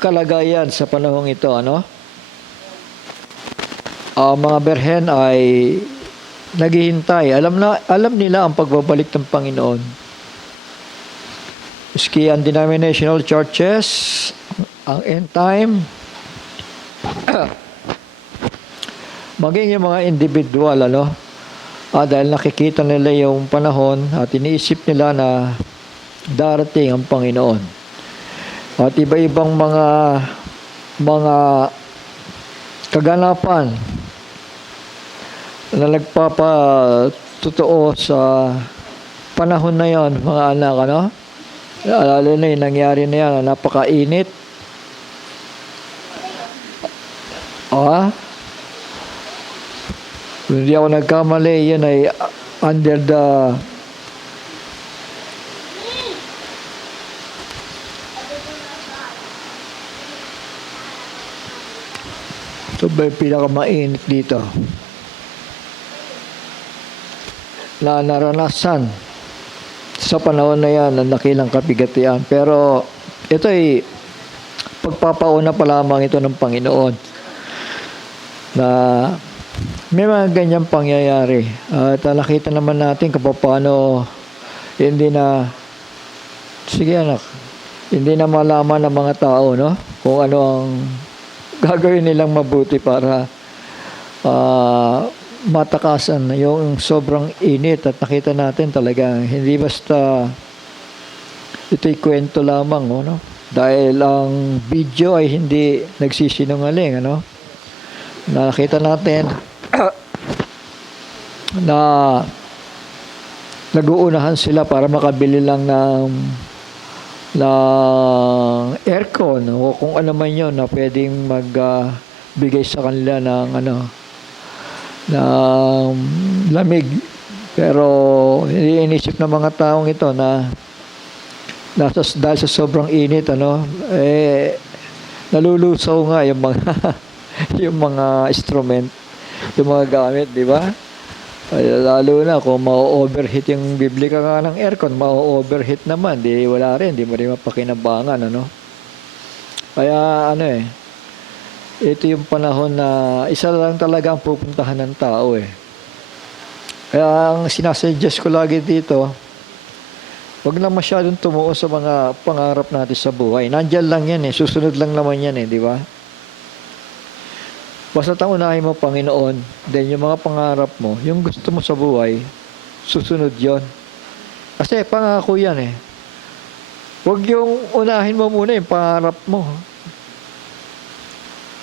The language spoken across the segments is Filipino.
kalagayan sa panahong ito, ano? Mga berhen ay naghihintay. Alam nila ang pagbabalik ng Panginoon. Maski ang denominational churches, ang end time, maging yung mga individual, ano? Dahil nakikita nila yung panahon at iniisip nila na darating ang Panginoon. At iba-ibang mga kaganapan na nagpapatotoo sa panahon na yon, mga anak, ano? Lalo na yung nangyari na yan, napakainit. Kung hindi ako nagkamali, yun ay under the ito ba yung pinakamainit dito na naranasan sa panahon na yan ng dakilang kapigatian. Pero ito ay pagpapauna pa lamang ito ng Panginoon na may mga ganyang pangyayari. At nakita naman natin kung paano hindi na, sige anak, hindi na malaman ng mga tao, no? Kung ano ang gagawin nilang mabuti para matakasan yung sobrang init. At nakita natin talaga hindi basta ito'y kwento lamang, no? Dahil ang video ay hindi nagsisinungaling, ano? Nakita natin na nag-uunahan sila para makabili lang ng aircon o kung ano man yun na pwedeng magbigay sa kanila ng ng lamig. Pero iniisip ng mga taong ito na dahil sa sobrang init, nalulusaw nga yung mga yung mga instrument, yung mga gamit, di ba? Lalo na kung ma-overheat yung bibili ka nga ng aircon, ma-overheat naman, di wala rin, di mo rin mapakinabangan, ano? Kaya ito yung panahon na isa lang talaga ang pupuntahan ng tao, eh. Kaya ang sinasuggest ko lagi dito, wag na masyadong tumuo sa mga pangarap natin sa buhay. Nandyan lang yan, eh. Susunod lang naman yan, eh, di ba? Basta unahin mo Panginoon, then yung mga pangarap mo, yung gusto mo sa buhay, susunod yon. Kasi pangako yan, eh. Huwag yung unahin mo muna yung pangarap mo.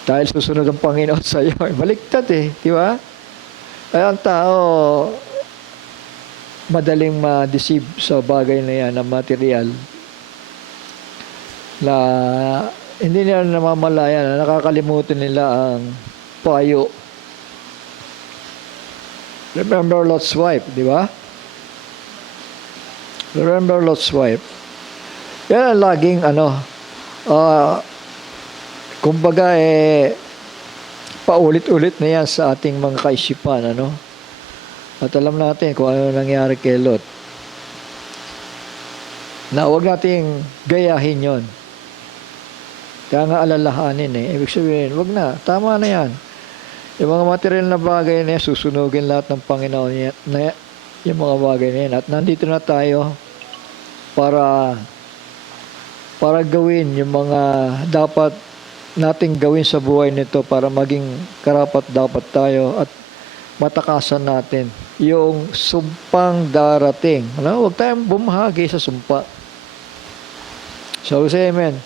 Dahil susunod ang Panginoon sa iyo. Baliktad, eh. Di ba? Ay, ang tao, madaling ma-deceive sa bagay na yan, na material. Na hindi nila namamalayan, na nakakalimutan nila ang payo. Remember Lot's wife, di ba? Remember Lot's wife. Yan ang laging kumbaga paulit-ulit na yan sa ating mga kaisipan, ano? At alam natin kung ano nangyari kay Lot. Na huwag nating gayahin yon. Kaya nga alalahanin, eh. Ibig sabihin, wag na, tama na yan. Yung mga material na bagay na yan, susunugin lahat ng Panginoon na yung mga bagay na yan. At nandito na tayo para gawin yung mga dapat nating gawin sa buhay nito para maging karapat dapat tayo at matakasan natin yung sumpang darating. Huwag tayong bumahagi sa sumpa. So, say amen.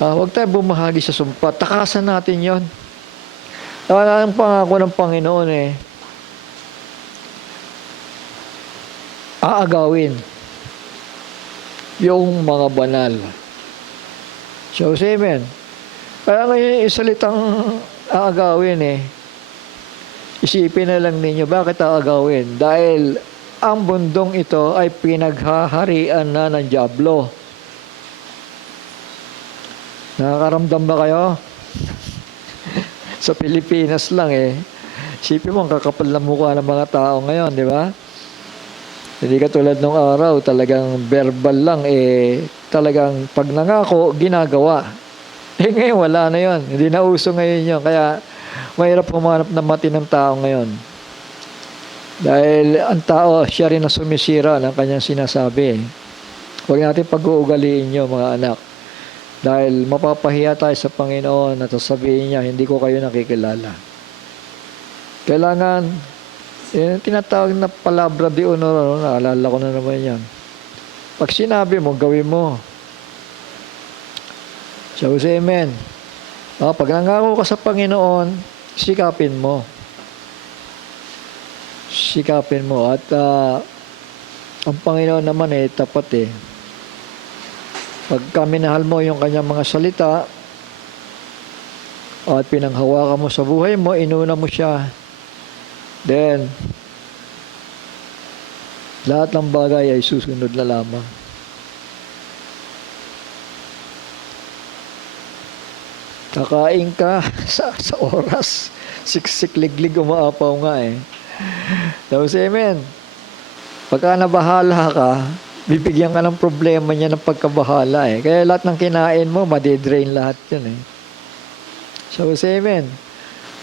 Huwag tayong bumahagi sa sumpa. Takasan natin yon. Ang pangako ng Panginoon, aagawin yung mga banal. So, say amen. Kaya ngayon yung salitang aagawin, isipin na lang ninyo, bakit aagawin? Dahil ang bundong ito ay pinaghaharian na ng dyablo. Nakakaramdam ba kayo? Sa Pilipinas lang, isipin mo, ang kakapal na mukha ng mga tao ngayon, di ba? Hindi katulad nung araw, talagang verbal lang, talagang pag nangako, ginagawa. Eh ngayon, wala na yon. Hindi na uso ngayon yun. Kaya, mahirap humanap ng matinong tao ngayon. Dahil ang tao, siya rin na sumisira ng kanyang sinasabi. Huwag natin pag-uugaliin nyo, mga anak. Dahil mapapahiya tayo sa Panginoon at sasabihin niya, hindi ko kayo nakikilala. Kailangan, yung tinatawag na palabra di honor, naalala ko na naman yan. Pag sinabi mo, gawin mo. So, amen. Pag nangako ka sa Panginoon, sikapin mo. Sikapin mo. At ang Panginoon naman tapat eh. Pagka minahal mo yung kanyang mga salita at pinanghawakan mo sa buhay mo, inuna mo siya, then lahat ng bagay ay susunod na lamang. Kakain ka sa oras, siksik-liglig umaapaw nga eh. Tapos amen. Pagka nabahala ka, bibigyan ka ng problema niya ng pagkabahala eh. Kaya lahat ng kinain mo, madidrain lahat yun eh. So, amen.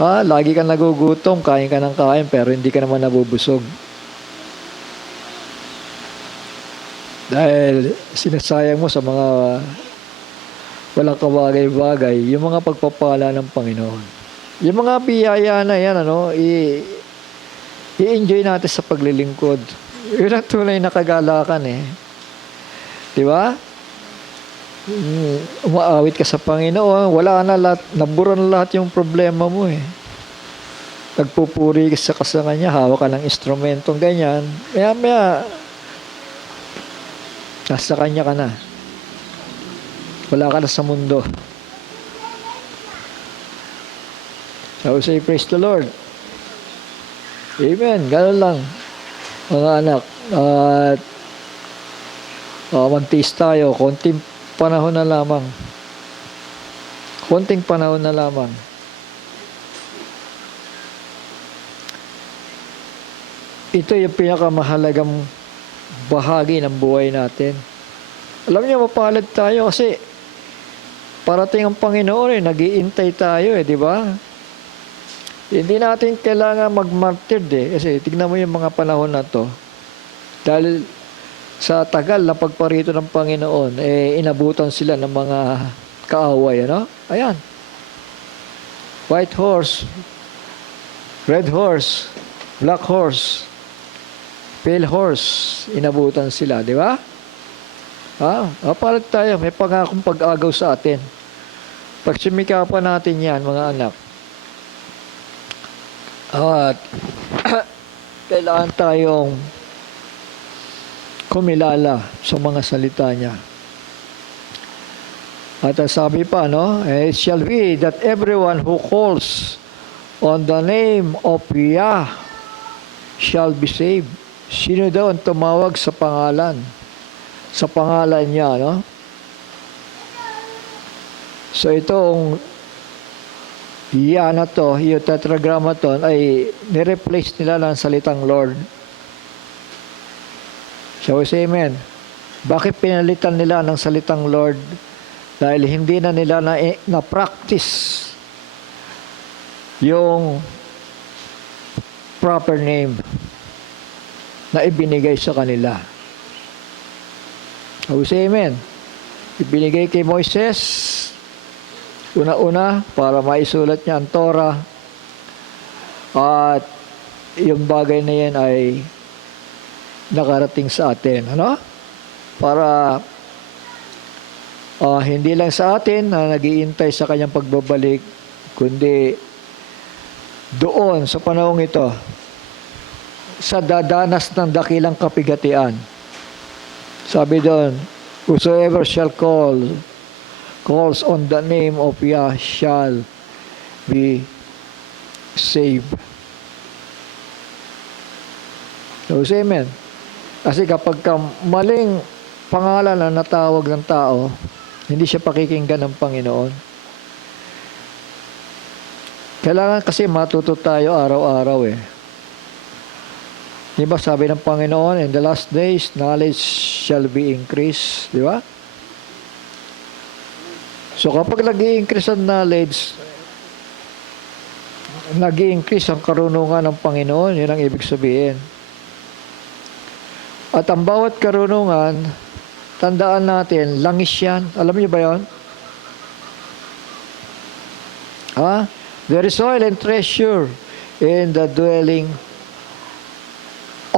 Lagi ka nagugutom, kain ka ng kain, pero hindi ka naman nabubusog. Dahil sinasayang mo sa mga walang kabagay-bagay, yung mga pagpapala ng Panginoon. Yung mga biyaya na yan, i-enjoy natin sa paglilingkod. Yun ang tunay na kagalakan eh. Di ba? Umaawit ka sa Panginoon, wala na lahat, nabura na lahat yung problema mo eh. Nagpupuri ka sa Kanya, hawak ka ng instrumentong ganyan, maya, nasa Kanya ka na. Wala ka na sa mundo. So say, praise the Lord. Amen. Ganun lang, mga anak. At magtiis tayo. Konting panahon na lamang. Konting panahon na lamang. Ito yung pinakamahalagang bahagi ng buhay natin. Alam niyo, mapalad tayo kasi parating ang Panginoon nag-iintay tayo di ba? Hindi natin kailangan mag-martyr kasi tignan mo yung mga panahon na to. Dahil sa tagal na pagparito ng Panginoon, inabutan sila ng mga kaaway, Ayan. White horse, red horse, black horse, pale horse, inabutan sila, di ba? Palit tayo, may pangakong pag-agaw sa atin. Pag sumikapan natin yan, mga anak, at kailangan tayong kumilala sa mga salita niya. At sabi pa, it shall be that everyone who calls on the name of Yah shall be saved. Sino daw ang tumawag sa pangalan? Sa pangalan niya, So itong Yah na to, yung tetragrammaton ay nireplace nila ng salitang Lord. Shall we say amen? Bakit pinalitan nila ng salitang Lord? Dahil hindi na nila na-practice yung proper name na ibinigay sa kanila. Shall we say amen? Ibinigay kay Moises, una-una, para maisulat niya ang Torah. At yung bagay na yan ay nakarating sa atin. Para hindi lang sa atin na nag-iintay sa kanyang pagbabalik, kundi doon sa panahong ito, sa dadanas ng dakilang kapigatian. Sabi doon, whosoever shall calls on the name of Yah shall be saved. So, amen. Kasi kapag maling pangalan na natawag ng tao, hindi siya pakikinggan ng Panginoon. Kailangan kasi matuto tayo araw-araw Di ba sabi ng Panginoon, in the last days, knowledge shall be increased. Di ba? So kapag nag-i-increase ang knowledge, nag-i-increase ang karunungan ng Panginoon, yun ang ibig sabihin. At ang bawat karunungan, tandaan natin, langis yan. Alam niyo ba yun? There is oil and treasure in the dwelling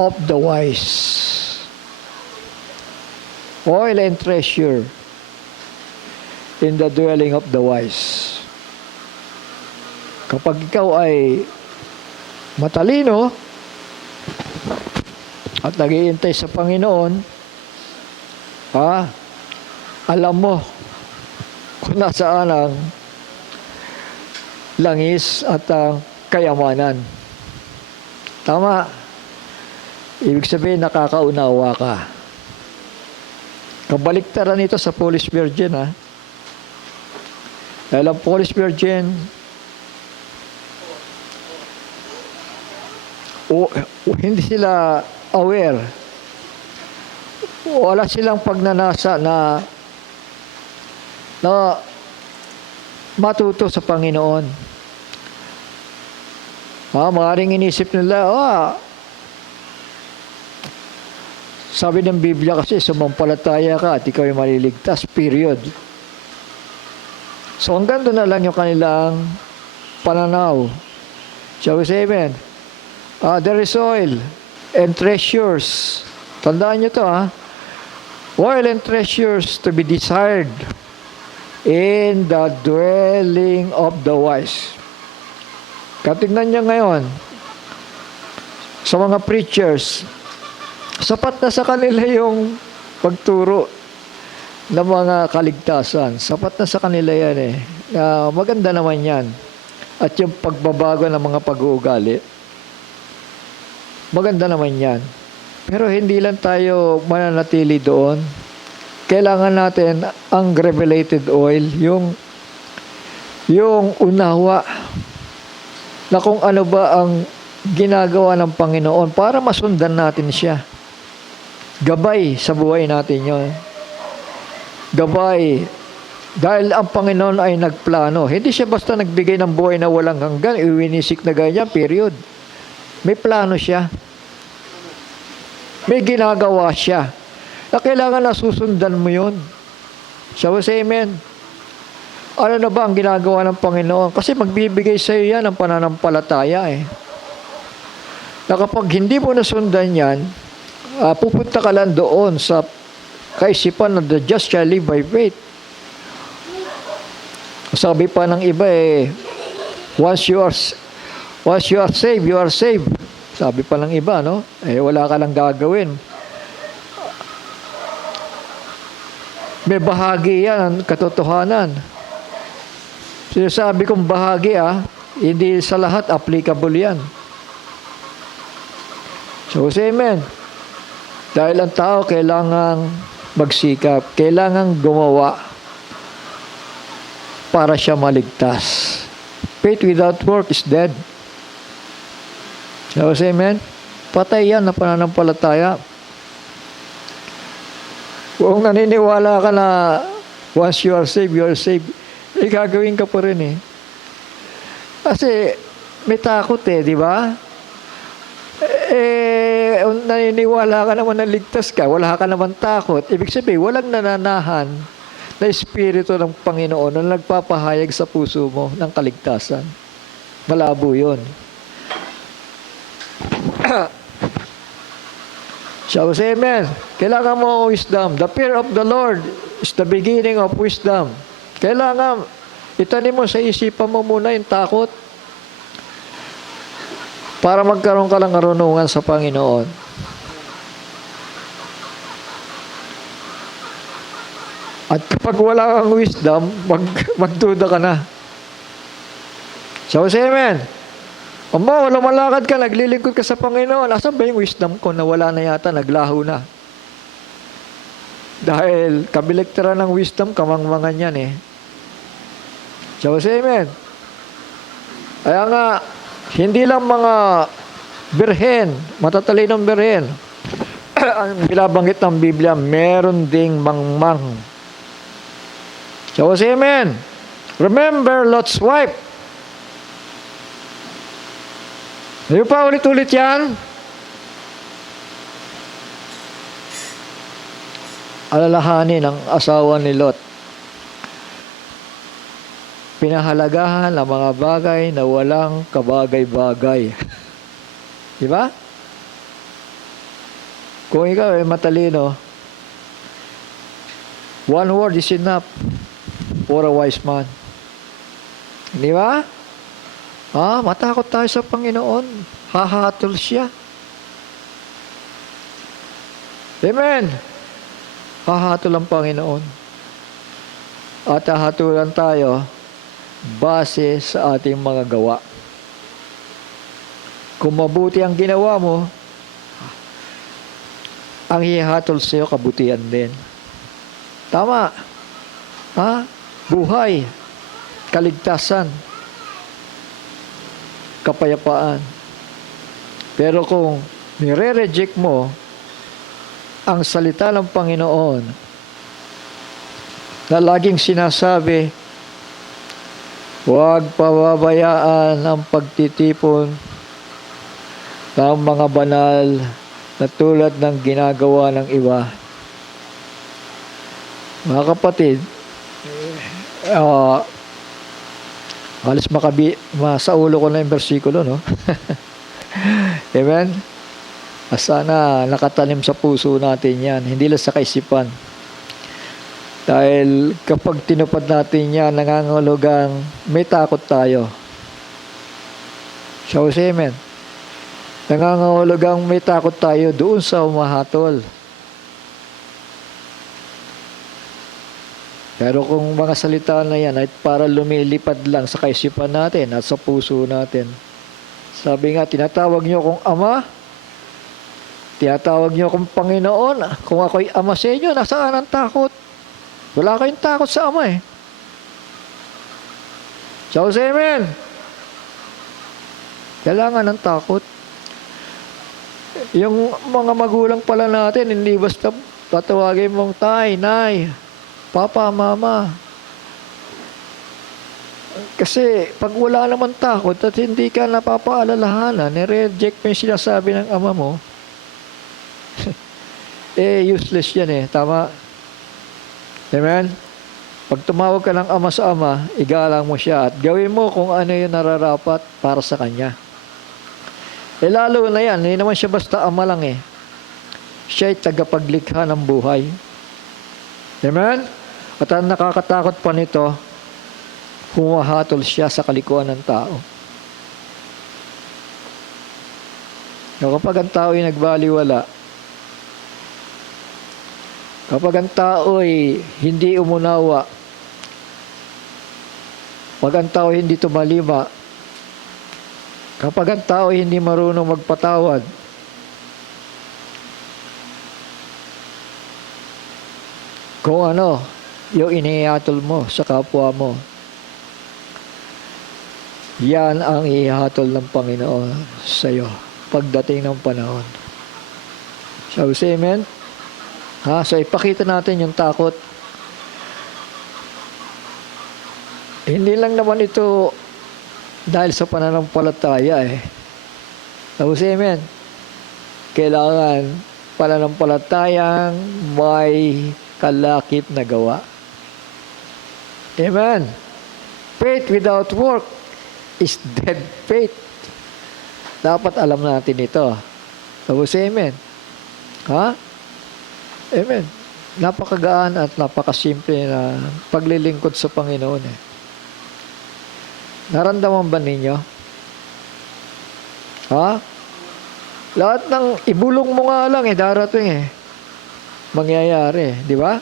of the wise. Oil and treasure in the dwelling of the wise. Kapag ikaw ay matalino at nag-iintay sa Panginoon, alam mo kung nasaan ang langis at ang kayamanan. Tama. Ibig sabihin, nakakaunawa ka. Kabaliktaran ito sa Polish Virgin, Dahil ang Polish Virgin, hindi sila aware. Wala silang pagnanasa na matuto sa Panginoon. Maaaring inisip nila, sabi ng Biblia kasi, sumampalataya ka at ikaw ay maliligtas, period. So hanggang doon na lang yung kanilang pananaw. Shall we say amen? There is oil and treasures. Tandaan nyo to, Oil and treasures to be desired in the dwelling of the wise. Katignan niya ngayon, sa mga preachers, sapat na sa kanila yung pagturo ng mga kaligtasan. Sapat na sa kanila yan maganda naman yan. At yung pagbabago ng mga pag-uugali, maganda naman yan. Pero hindi lang tayo mananatili doon. Kailangan natin ang revelated oil, yung unawa na kung ano ba ang ginagawa ng Panginoon para masundan natin siya. Gabay sa buhay natin yun. Gabay. Dahil ang Panginoon ay nagplano. Hindi siya basta nagbigay ng buhay na walang hanggan, iwinisik na ganyan, period. May plano siya. May ginagawa siya. Na kailangan na susundan mo yun. Shall we say amen? Ano na ba ang ginagawa ng Panginoon? Kasi magbibigay sa iyo yan ang pananampalataya Na kapag hindi mo nasundan yan, pupunta ka lang doon sa kaisipan na the just shall live by faith. Sabi pa ng iba once you are saved, you are saved. Sabi pa ng iba, wala ka lang gagawin. May bahagi yan ang katotohanan. Sinasabi kong bahagi, hindi sa lahat applicable yan. So, say amen. Dahil ang tao kailangang magsikap, kailangang gumawa para siya maligtas. Faith without work is dead. So, say amen. Patay yan na pananampalataya. Kung naniniwala ka na once you are saved, gagawin ka pa rin Kasi may takot di ba? Naniniwala ka naman na ligtas ka, wala ka naman takot. Ibig sabihin, walang nananahan na espiritu ng Panginoon na nagpapahayag sa puso mo ng kaligtasan. Malabo yun. Shall we say amen? Kailangan mo ang wisdom. The fear of the Lord is the beginning of wisdom. Kailangan itanim mo sa isipan mo muna yung takot para magkaroon ka ng karunungan sa Panginoon. At kapag wala kang wisdom, magduda ka na. So, say amen. Wala malakad ka, naglilingkod ka sa Panginoon. Asan ba yung wisdom ko na wala na yata, naglaho na? Dahil kabiligtaran ng wisdom, kamangmangan yan So, say amen. Kaya nga, hindi lang mga birhen, matatalinong birhen. Ang binabanggit ng Biblia, meron ding mangmang. So, say amen. Remember Lot's wife. Hindi pa ulit-ulit yan. Alalahanin ang asawa ni Lot. Pinahalagahan ang mga bagay na walang kabagay-bagay. Di ba? Kung ikaw ay matalino, one word is enough for a wise man. Di ba? Matakot tayo sa Panginoon. Hahatol siya. Amen. Hahatol ang Panginoon. At hahatulan tayo base sa ating mga gawa. Kung mabuti ang ginawa mo, ang hihatol sa iyo, kabutihan din. Tama. Buhay, kaligtasan, kapayapaan. Pero kung nire-reject mo ang salita ng Panginoon na laging sinasabi, huwag pababayaan ang pagtitipon ng mga banal na tulad ng ginagawa ng iba. Mga kapatid, halos sa ulo ko na yung versikulo, no? Amen? Sana nakatanim sa puso natin yan, hindi lang sa kaisipan. Dahil kapag tinupad natin yan, nangangahulugang may takot tayo. Shall we say amen? Nangangahulugang may takot tayo doon sa humahatol. Pero kung mga salita na yan ay para lumilipad lang sa kaisipan natin at sa puso natin. Sabi nga, tinatawag niyo akong Ama, tinatawag niyo akong Panginoon. Kung ako'y Ama sa inyo, nasaan ang takot? Wala kayong takot sa Ama eh. So, say amen. Kailangan ng takot. Yung mga magulang pala natin, hindi basta tatawagin mong tay, nay, papa, mama. Kasi pag wala naman takot at hindi ka napapaalalahanan, nire-reject mo yung sinasabi ng ama mo, useless yan eh. Tama? Amen? Pag tumawag ka ng ama sa ama, igalang mo siya at gawin mo kung ano yung nararapat para sa kanya. Lalo na yan, hindi naman siya basta ama lang eh. Siya ay tagapaglikha ng buhay. Amen? At ang nakakatakot pa nito, humahatol siya sa kalikuan ng tao. Kapag ang tao ay nagbaliwala, kapag ang tao ay hindi umunawa, kapag ang tao ay hindi tumalima, kapag ang tao ay hindi marunong magpatawad, kung ano yung inihatol mo sa kapwa mo, yan ang ihatol ng Panginoon sa iyo pagdating ng panahon. Shall we say amen? So ipakita natin yung takot. Hindi lang naman ito dahil sa pananampalataya eh. Shall we say amen? Kailangan pananampalatayang may kalakip na gawa. Amen? Faith without work is dead faith. Dapat alam natin ito. So, say amen. Amen. Napakagaan at napakasimple na paglilingkod sa Panginoon eh. Naramdaman ba ninyo? Lahat ng ibulong mo nga lang eh, darating eh. Mangyayari, di ba?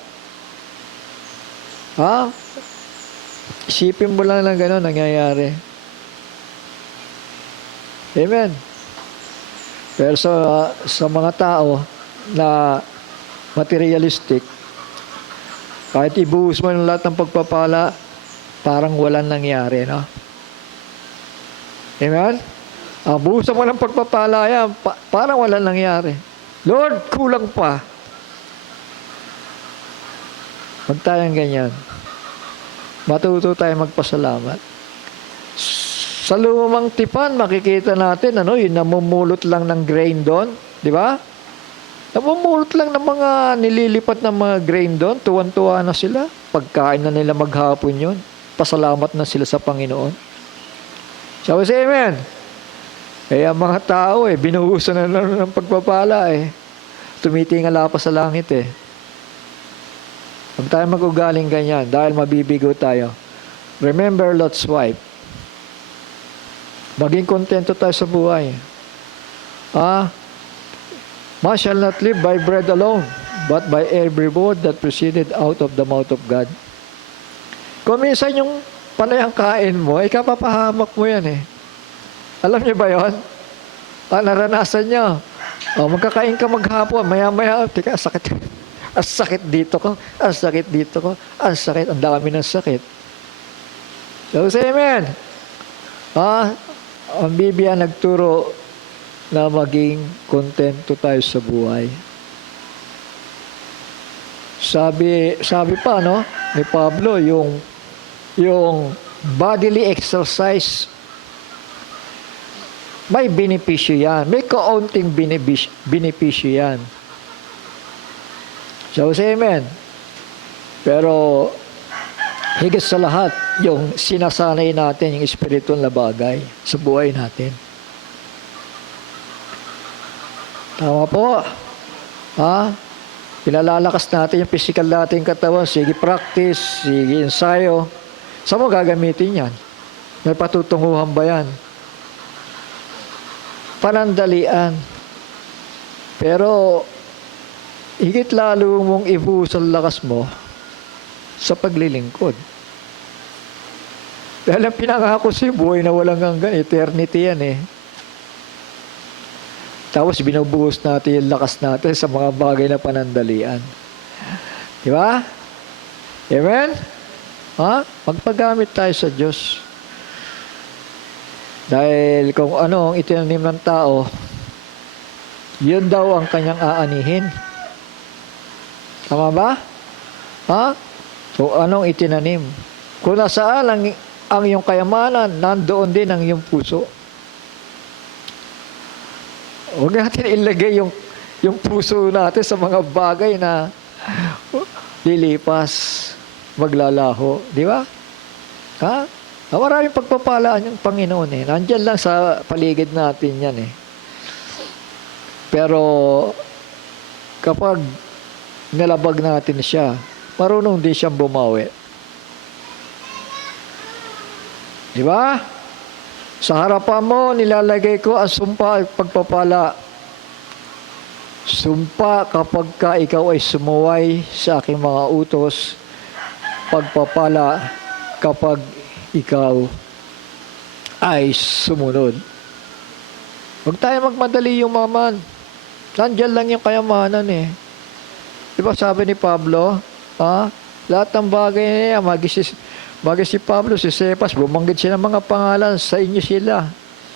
Isipin mo lang ng gano'n, nangyayari. Amen. Pero sa mga tao na materialistic, kahit ibuhos mo ng lahat ng pagpapala, parang walang nangyari, no? Amen? Buhusan mo ng pagpapala yan, parang walang nangyari. Lord, kulang pa. Huwag tayong ganyan. Matuto tayo magpasalamat. Sa lumang tipan, makikita natin, yung namumulot lang ng grain doon. Di ba? Namumulot lang ng mga nililipat ng mga grain doon. Tuwan-tuwa na sila. Pagkain na nila maghapon yun. Pasalamat na sila sa Panginoon. So, say amen. Kaya mga tao binuhusan na lang ng pagpapala Tumitingala pa sa langit Huwag tayo mag-ugaling ganyan dahil mabibigo tayo. Remember Lot's wife. Maging kontento tayo sa buhay. Man shall not live by bread alone, but by every word that proceeded out of the mouth of God. Kung minsan yung panayang kain mo, kapapahamak mo yan Alam niyo ba yun? Naranasan niyo. Magkakain ka maghapon, maya-maya, tika, sakit. Ang sakit dito ko, ang sakit dito ko, ang sakit, ang dami ng sakit. So, say amen. Ang Biblia nagturo na maging kontento tayo sa buhay. Sabi pa, ni Pablo, yung bodily exercise, may benepisyo yan. May kaunting benepisyo yan. So, say amen. Pero, higit sa lahat, yung sinasanay natin, yung spiritual na bagay sa buhay natin. Tama po. Pinalalakas natin yung physical natin katawan. Sige practice, sige ensayo. Saan mo gagamitin yan? May patutunguhan ba yan? Panandalian. Pero, higit lalo mong ibuhos ang lakas mo sa paglilingkod. Dahil ang pinangako sa buhay na walang hanggan, eternity yan Tapos binubuhos natin yung lakas natin sa mga bagay na panandalian. Di ba? Amen? Magpagamit tayo sa Diyos. Dahil kung ano ang itinanim ng tao, yun daw ang kanyang aanihin. Tama ba? So, anong itinanim? Kung nasaan ang iyong kayamanan, nandoon din ang iyong puso. Huwag natin ilagay yung puso natin sa mga bagay na lilipas, maglalaho. Di ba? Maraming pagpapalaan yung Panginoon Nandyan lang sa paligid natin yan Pero, kapag nilabag natin siya, marunong din siyang bumawi. Di ba? Sa harapan mo, nilalagay ko ang sumpa at pagpapala. Sumpa kapag ka ikaw ay sumuway sa aking mga utos. Pagpapala kapag ikaw ay sumunod. Huwag tayo magmadali yumaman. Nandyan lang yung kayamanan Di ba sabi ni Pablo, lahat ng bagay na yan, bagay si Pablo, si Cephas, bumanggit sila ng mga pangalan, sa inyo sila.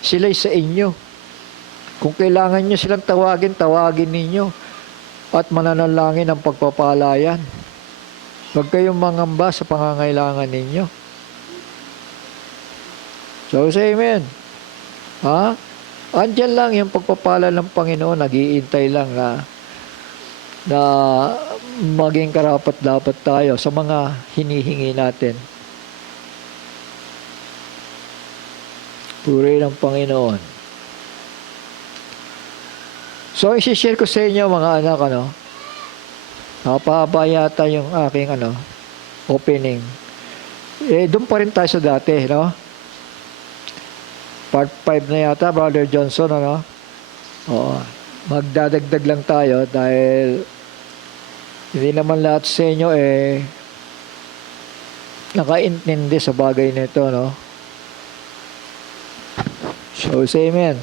Sila'y sa inyo. Kung kailangan nyo silang tawagin ninyo. At mananalangin ang pagpapalayan. Huwag kayong mangamba sa pangangailangan ninyo. So, say amen. Andyan lang yung pagpapala ng Panginoon, nag-iintay lang na maging karapat-dapat tayo sa mga hinihingi natin. Puri ng Panginoon. So, isi-share ko sa inyo mga anak, napahaba yata yung aking, opening. Doon pa rin tayo sa dati, Part 5 na yata, Brother Johnson, Oo. Magdadagdag lang tayo dahil hindi naman lahat sa inyo nakaintindi sa bagay nito, So, say amen.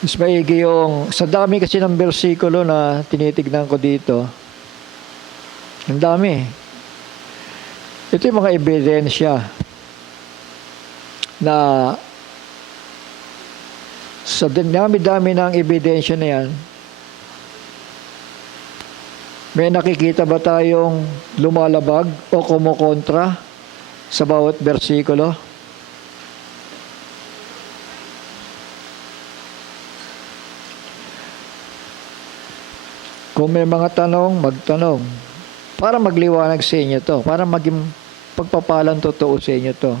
Mas maigi sa dami kasi ng bersikulo na tinitignan ko dito. Ang dami. Ito yung mga ebidensya na sa dami-dami ng ebidensya na yan, May nakikita ba tayong lumalabag o kumukontra sa bawat bersikulo? Kung may mga tanong, magtanong. Para magliwanag sa inyo to. Para maging pagpapalang totoo sa inyo to.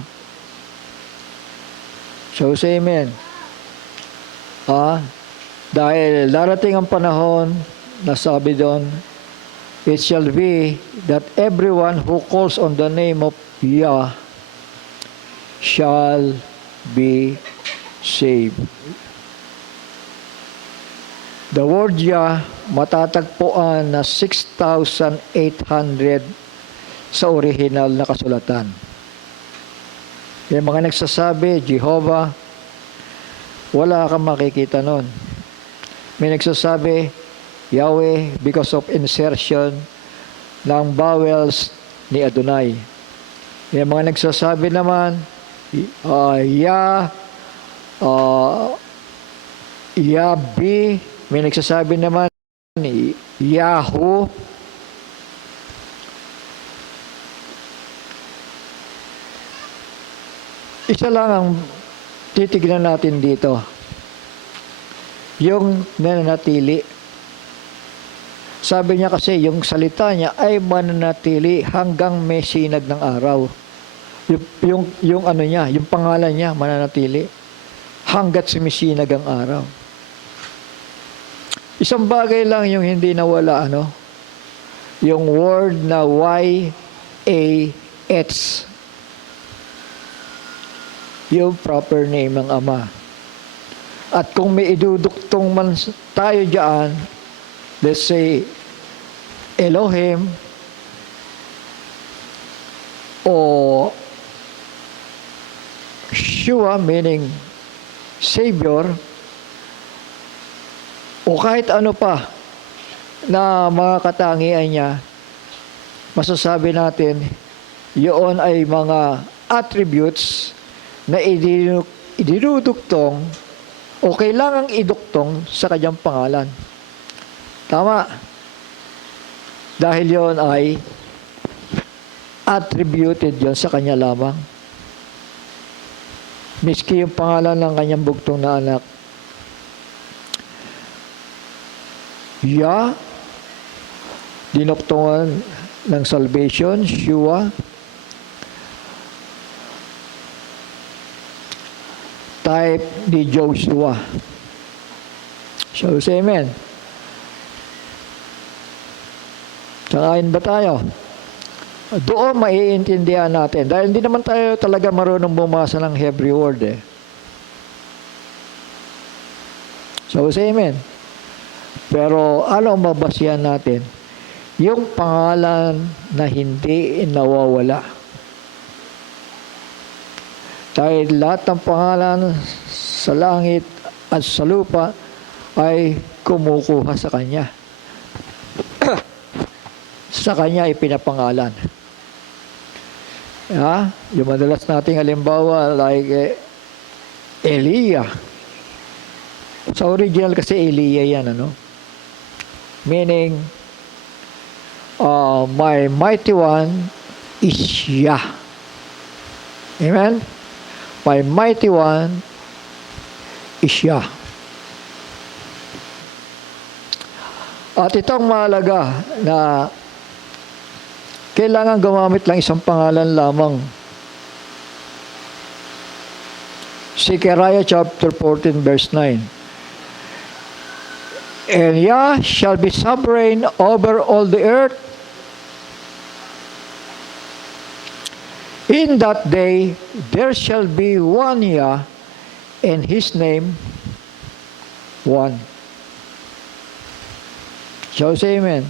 So, say amen. Dahil darating ang panahon na sabi doon, it shall be that everyone who calls on the name of Yah shall be saved. The word Yah matatagpuan na 6,800 sa original na kasulatan. Yung mga nagsasabi, Jehovah, wala kang makikita nun. May nagsasabi, Yahweh, because of insertion ng vowels ni Adonai. Yung mga nagsasabi naman, Yah, Yahweh, may nagsasabi naman, Yahoo. Isa lang ang titignan natin dito. Yung nananatili. Sabi niya kasi, yung salita niya ay mananatili hanggang may sinag ng araw. Yung ano niya, yung pangalan niya, mananatili. Hanggat sumisinag ang araw. Isang bagay lang yung hindi nawala, yung word na Y-A-H. Yung proper name ng Ama. At kung may iduduktong man tayo dyan, let's say, Elohim, o Shua, meaning Savior, o kahit ano pa na mga katangian niya, masasabi natin, yun ay mga attributes na idinuduktong o kailangang iduktong sa kanyang pangalan. Tama. Dahil yon ay attributed yon sa kanya lamang. Miski yung pangalan ng kanyang bugtong na anak, Yah, dinuktungan ng salvation, Shua, type ni Joshua. So, say amen. Sangayon ba tayo? Doon maiintindihan natin. Dahil hindi naman tayo talaga marunong bumasa ng Hebrew word. So, say amen. Pero ano ang mabasihan natin? Yung pangalan na hindi nawawala. Dahil lahat ng pangalan sa langit at sa lupa ay kumukuha sa Kanya. Sa Kanya ay pinapangalan. Yung madalas nating halimbawa like Elia. Sa original kasi Elia yan, Meaning, my mighty one is Yah. Amen? My mighty one is Yah. At itong mahalaga na kailangan gumamit lang isang pangalan lamang. Zechariah chapter 14 verse 9. And Yah shall be sovereign over all the earth. In that day, there shall be one Yah, and His name, one. So, say amen.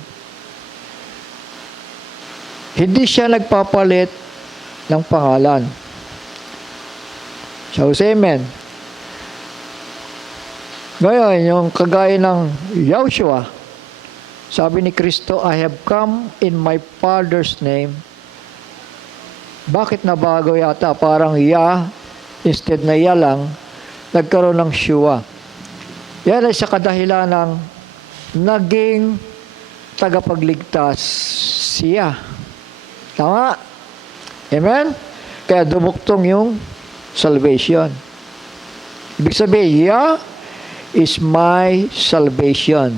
Hindi siya nagpapalit ng pangalan. So, say amen. Ngayon, yung kagaya ng Yahushua, sabi ni Kristo, I have come in my Father's name. Bakit nabago yata? Parang Yah, instead na Yah lang, nagkaroon ng Shua. Yan ay sa kadahilan ng naging tagapagligtas siya. Tama? Amen? Kaya dumuktong yung salvation. Ibig sabihin, Yah is my salvation.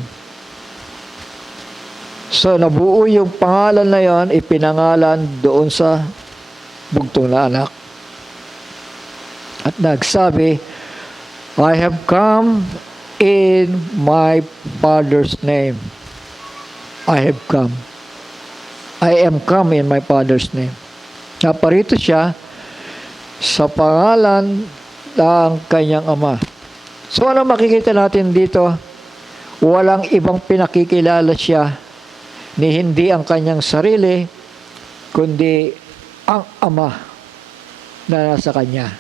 So, nabuo yung pangalan na yon, ipinangalan doon sa bugtong na anak. At nagsabi, I have come in my Father's name. I have come. I am come in my Father's name. Naparito siya sa pangalan ng kanyang Ama. So, ano makikita natin dito? Walang ibang pinakikilala siya ni hindi ang kanyang sarili, kundi ang Ama na nasa kanya.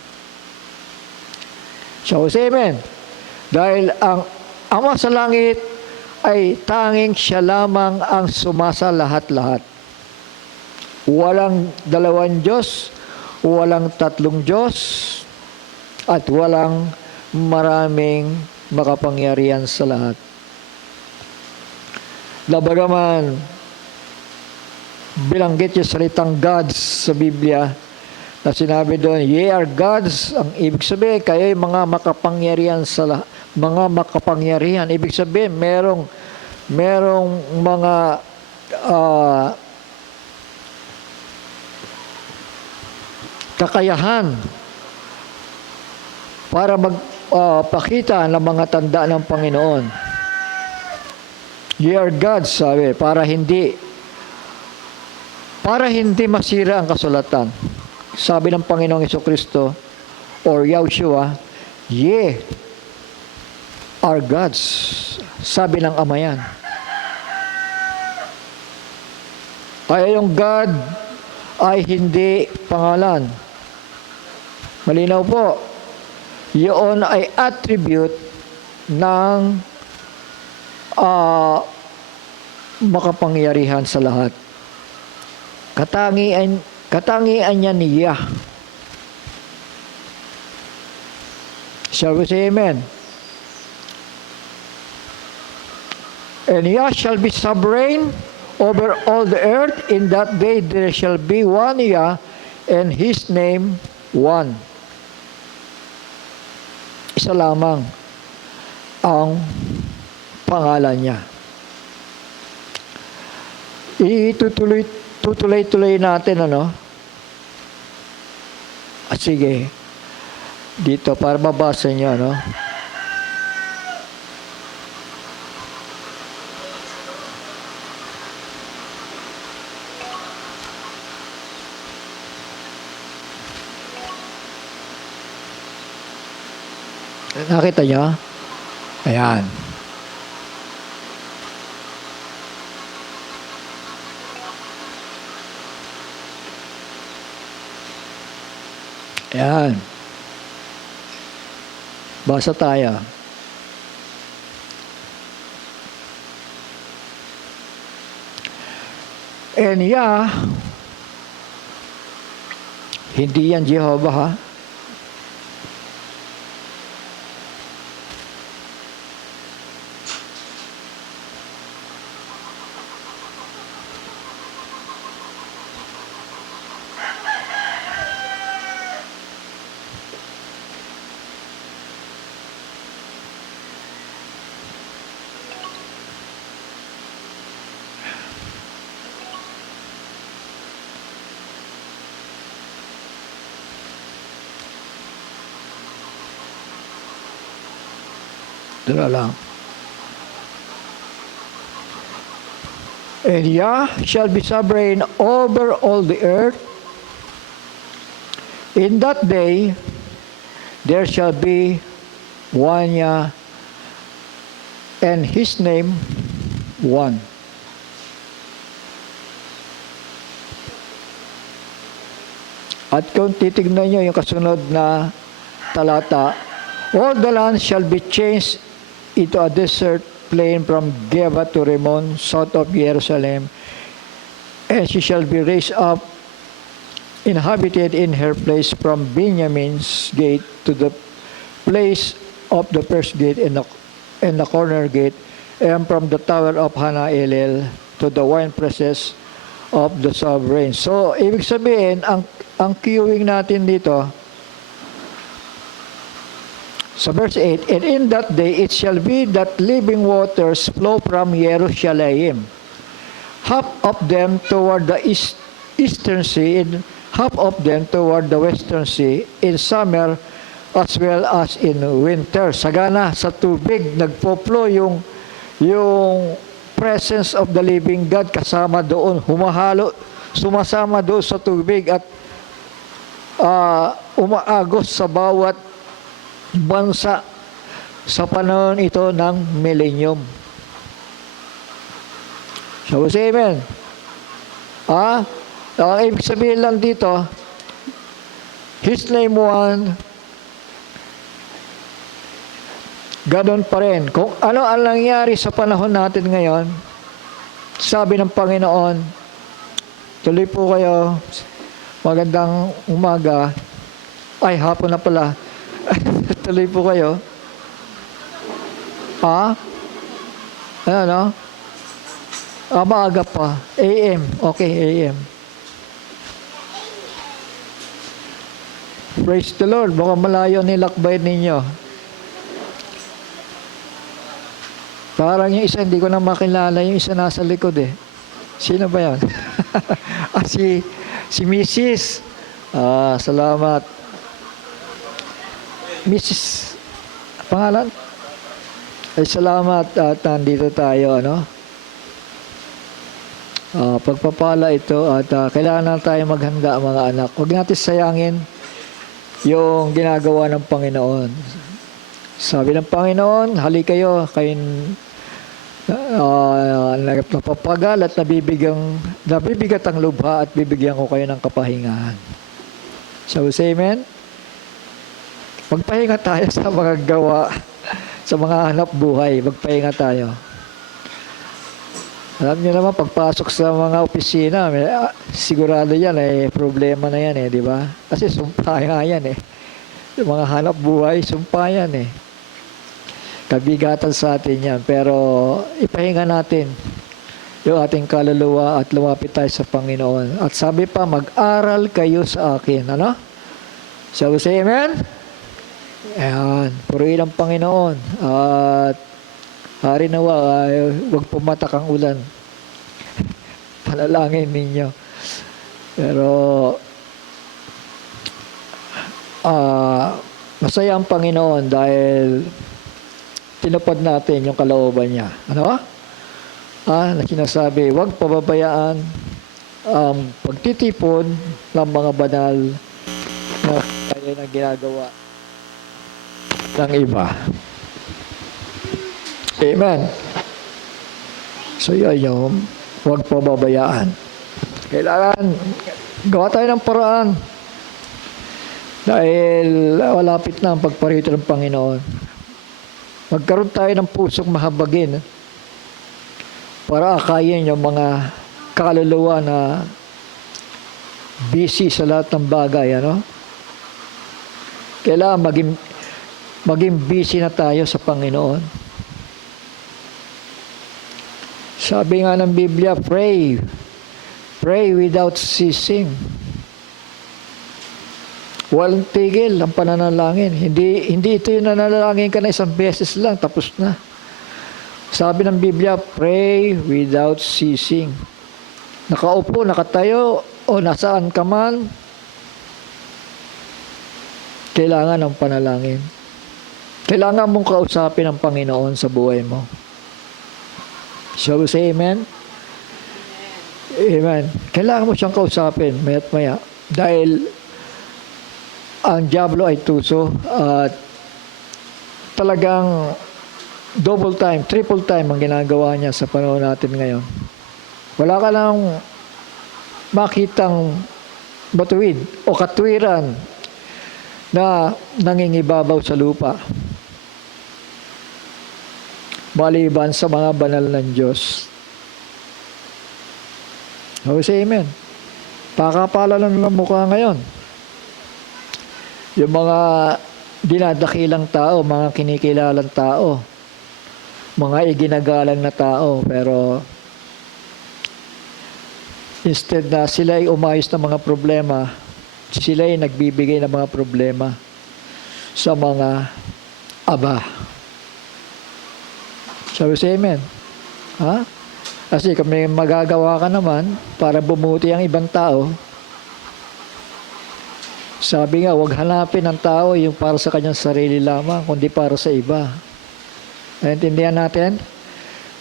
So, say amen. Dahil ang Ama sa langit ay tanging siya lamang ang sumasa lahat-lahat. Walang dalawang Diyos, walang tatlong Diyos, at walang maraming makapangyarihan sa lahat. Bagaman bilanggit yung salitang gods sa Biblia na sinabi doon, ye are gods, ang ibig sabihin, kayo'y mga makapangyarihan sa lahat. Mga makapangyarihan, ibig sabihin, merong mga kakayahan para magpakita ng mga tanda ng Panginoon. Ye are gods, sabi, para hindi masira ang kasulatan. Sabi ng Panginoong Jesucristo or Yahushua, ye are gods. Sabi ng Ama yan. Kaya yung God ay hindi pangalan. Malinaw po. Yun ay attribute ng makapangyarihan sa lahat. Katangian niya ni Yah. Shall we say amen? And Yah shall be sovereign over all the earth. In that day there shall be one Yah, and His name one. Isa lamang ang pangalan niya. Tutuloy-tuloy natin, sige, dito para mabasa niyo, Nakita niyo? Ayan. Ayan. Basa tayo. And Yah, hindi yan Jehovah, ha? Dala lang. And Yah shall be sovereign over all the earth. In that day, there shall be one Yah, and His name one. At kung titignan nyo yung kasunod na talata, all the land shall be changed into a desert plain from Geba to Rimmon, south of Jerusalem, and she shall be raised up, inhabited in her place from Benjamin's gate to the place of the first gate and the corner gate, and from the tower of Hanaelel to to the winepresses of the sovereign. So, ibig sabihin, ang queuing natin dito, sa verse 8, and in that day it shall be that living waters flow from Jerusalem, half of them toward the eastern sea, and half of them toward the western sea, in summer as well as in winter. Sagana sa tubig, nagpo-flow yung presence of the living God kasama doon, sumasama doon sa tubig at umaagos sa bawat bansa sa panahon ito ng millennium. So, say amen. Ang ibig sabihin lang dito, His name one, ganon pa rin. Kung ano ang nangyari sa panahon natin ngayon, sabi ng Panginoon, tuloy po kayo, magandang umaga, ay hapon na pala, tuloy po kayo. Ano? Maaga pa. AM. Okay, AM. Praise the Lord. Baka malayo nilakbay ninyo. Parang yung isa, hindi ko na makilala. Yung isa nasa likod eh. Sino ba yan? Si Mrs. Salamat. Mrs. Pangalan? Ay, salamat at nandito tayo, ano? Pagpapala ito at kailangan na tayo maghanda, mga anak. Huwag natin sayangin yung ginagawa ng Panginoon. Sabi ng Panginoon, hali kayo napapagal at nabibigat ang lubha at bibigyan ko kayo ng kapahingahan. So, say amen? Magpahinga tayo sa mga gawa, sa mga hanap buhay. Magpahinga tayo. Alam niyo naman, pagpasok sa mga opisina, sigurado yan, problema na yan, di ba? Kasi sumpa nga yan, Yung mga hanap buhay, sumpa yan, Kabigatan sa atin yan. Pero, ipahinga natin yung ating kaluluwa at lumapit tayo sa Panginoon. At sabi pa, mag-aral kayo sa akin. Ano? So, say amen? Ayan, purihin ang Panginoon at hari nawa, huwag pumatak ang ulan. Panalangin ninyo. Pero masaya ang Panginoon dahil tinupad natin yung kalooban niya. Ano? Na sinasabi, huwag pababayaan ang pagtitipon ng mga banal na kaya na ginagawa ng iba. Amen. So yun, huwag pababayaan. Kailangan gawa tayo ng paraan dahil malapit na ang pagparito ng Panginoon. Magkaroon tayo ng pusong mahabagin para akayin yung mga kaluluwa na busy sa lahat ng bagay, ano? Kailangan maging busy na tayo sa Panginoon. Sabi nga ng Biblia, pray. Pray without ceasing. Walang tigil ang pananalangin. Hindi ito yung nanalangin ka na isang beses lang, tapos na. Sabi ng Biblia, pray without ceasing. Nakaupo, nakatayo, o nasaan ka man, kailangan ng panalangin. Kailangan mong kausapin ang Panginoon sa buhay mo. Shall we say amen? Amen. Kailangan mo siyang kausapin, maya't maya. Dahil ang diablo ay tuso at talagang double time, triple time ang ginagawa niya sa panahon natin ngayon. Wala ka lang makitang batuid o katwiran na nangingibabaw sa lupa. Maliban sa mga banal ng Diyos. So, say amen. Pakapala lang ng mukha ngayon. Yung mga dinadakilang tao, mga kinikilalang tao, mga iginagalang na tao, pero Instead na sila ay umayos ng mga problema, sila ay nagbibigay ng mga problema sa mga aba. Sabi sa amen. Ha? Kasi kung may magagawa ka naman para bumuti ang ibang tao, sabi nga, huwag hanapin ng tao yung para sa kanyang sarili lamang, kundi para sa iba. Naintindihan natin?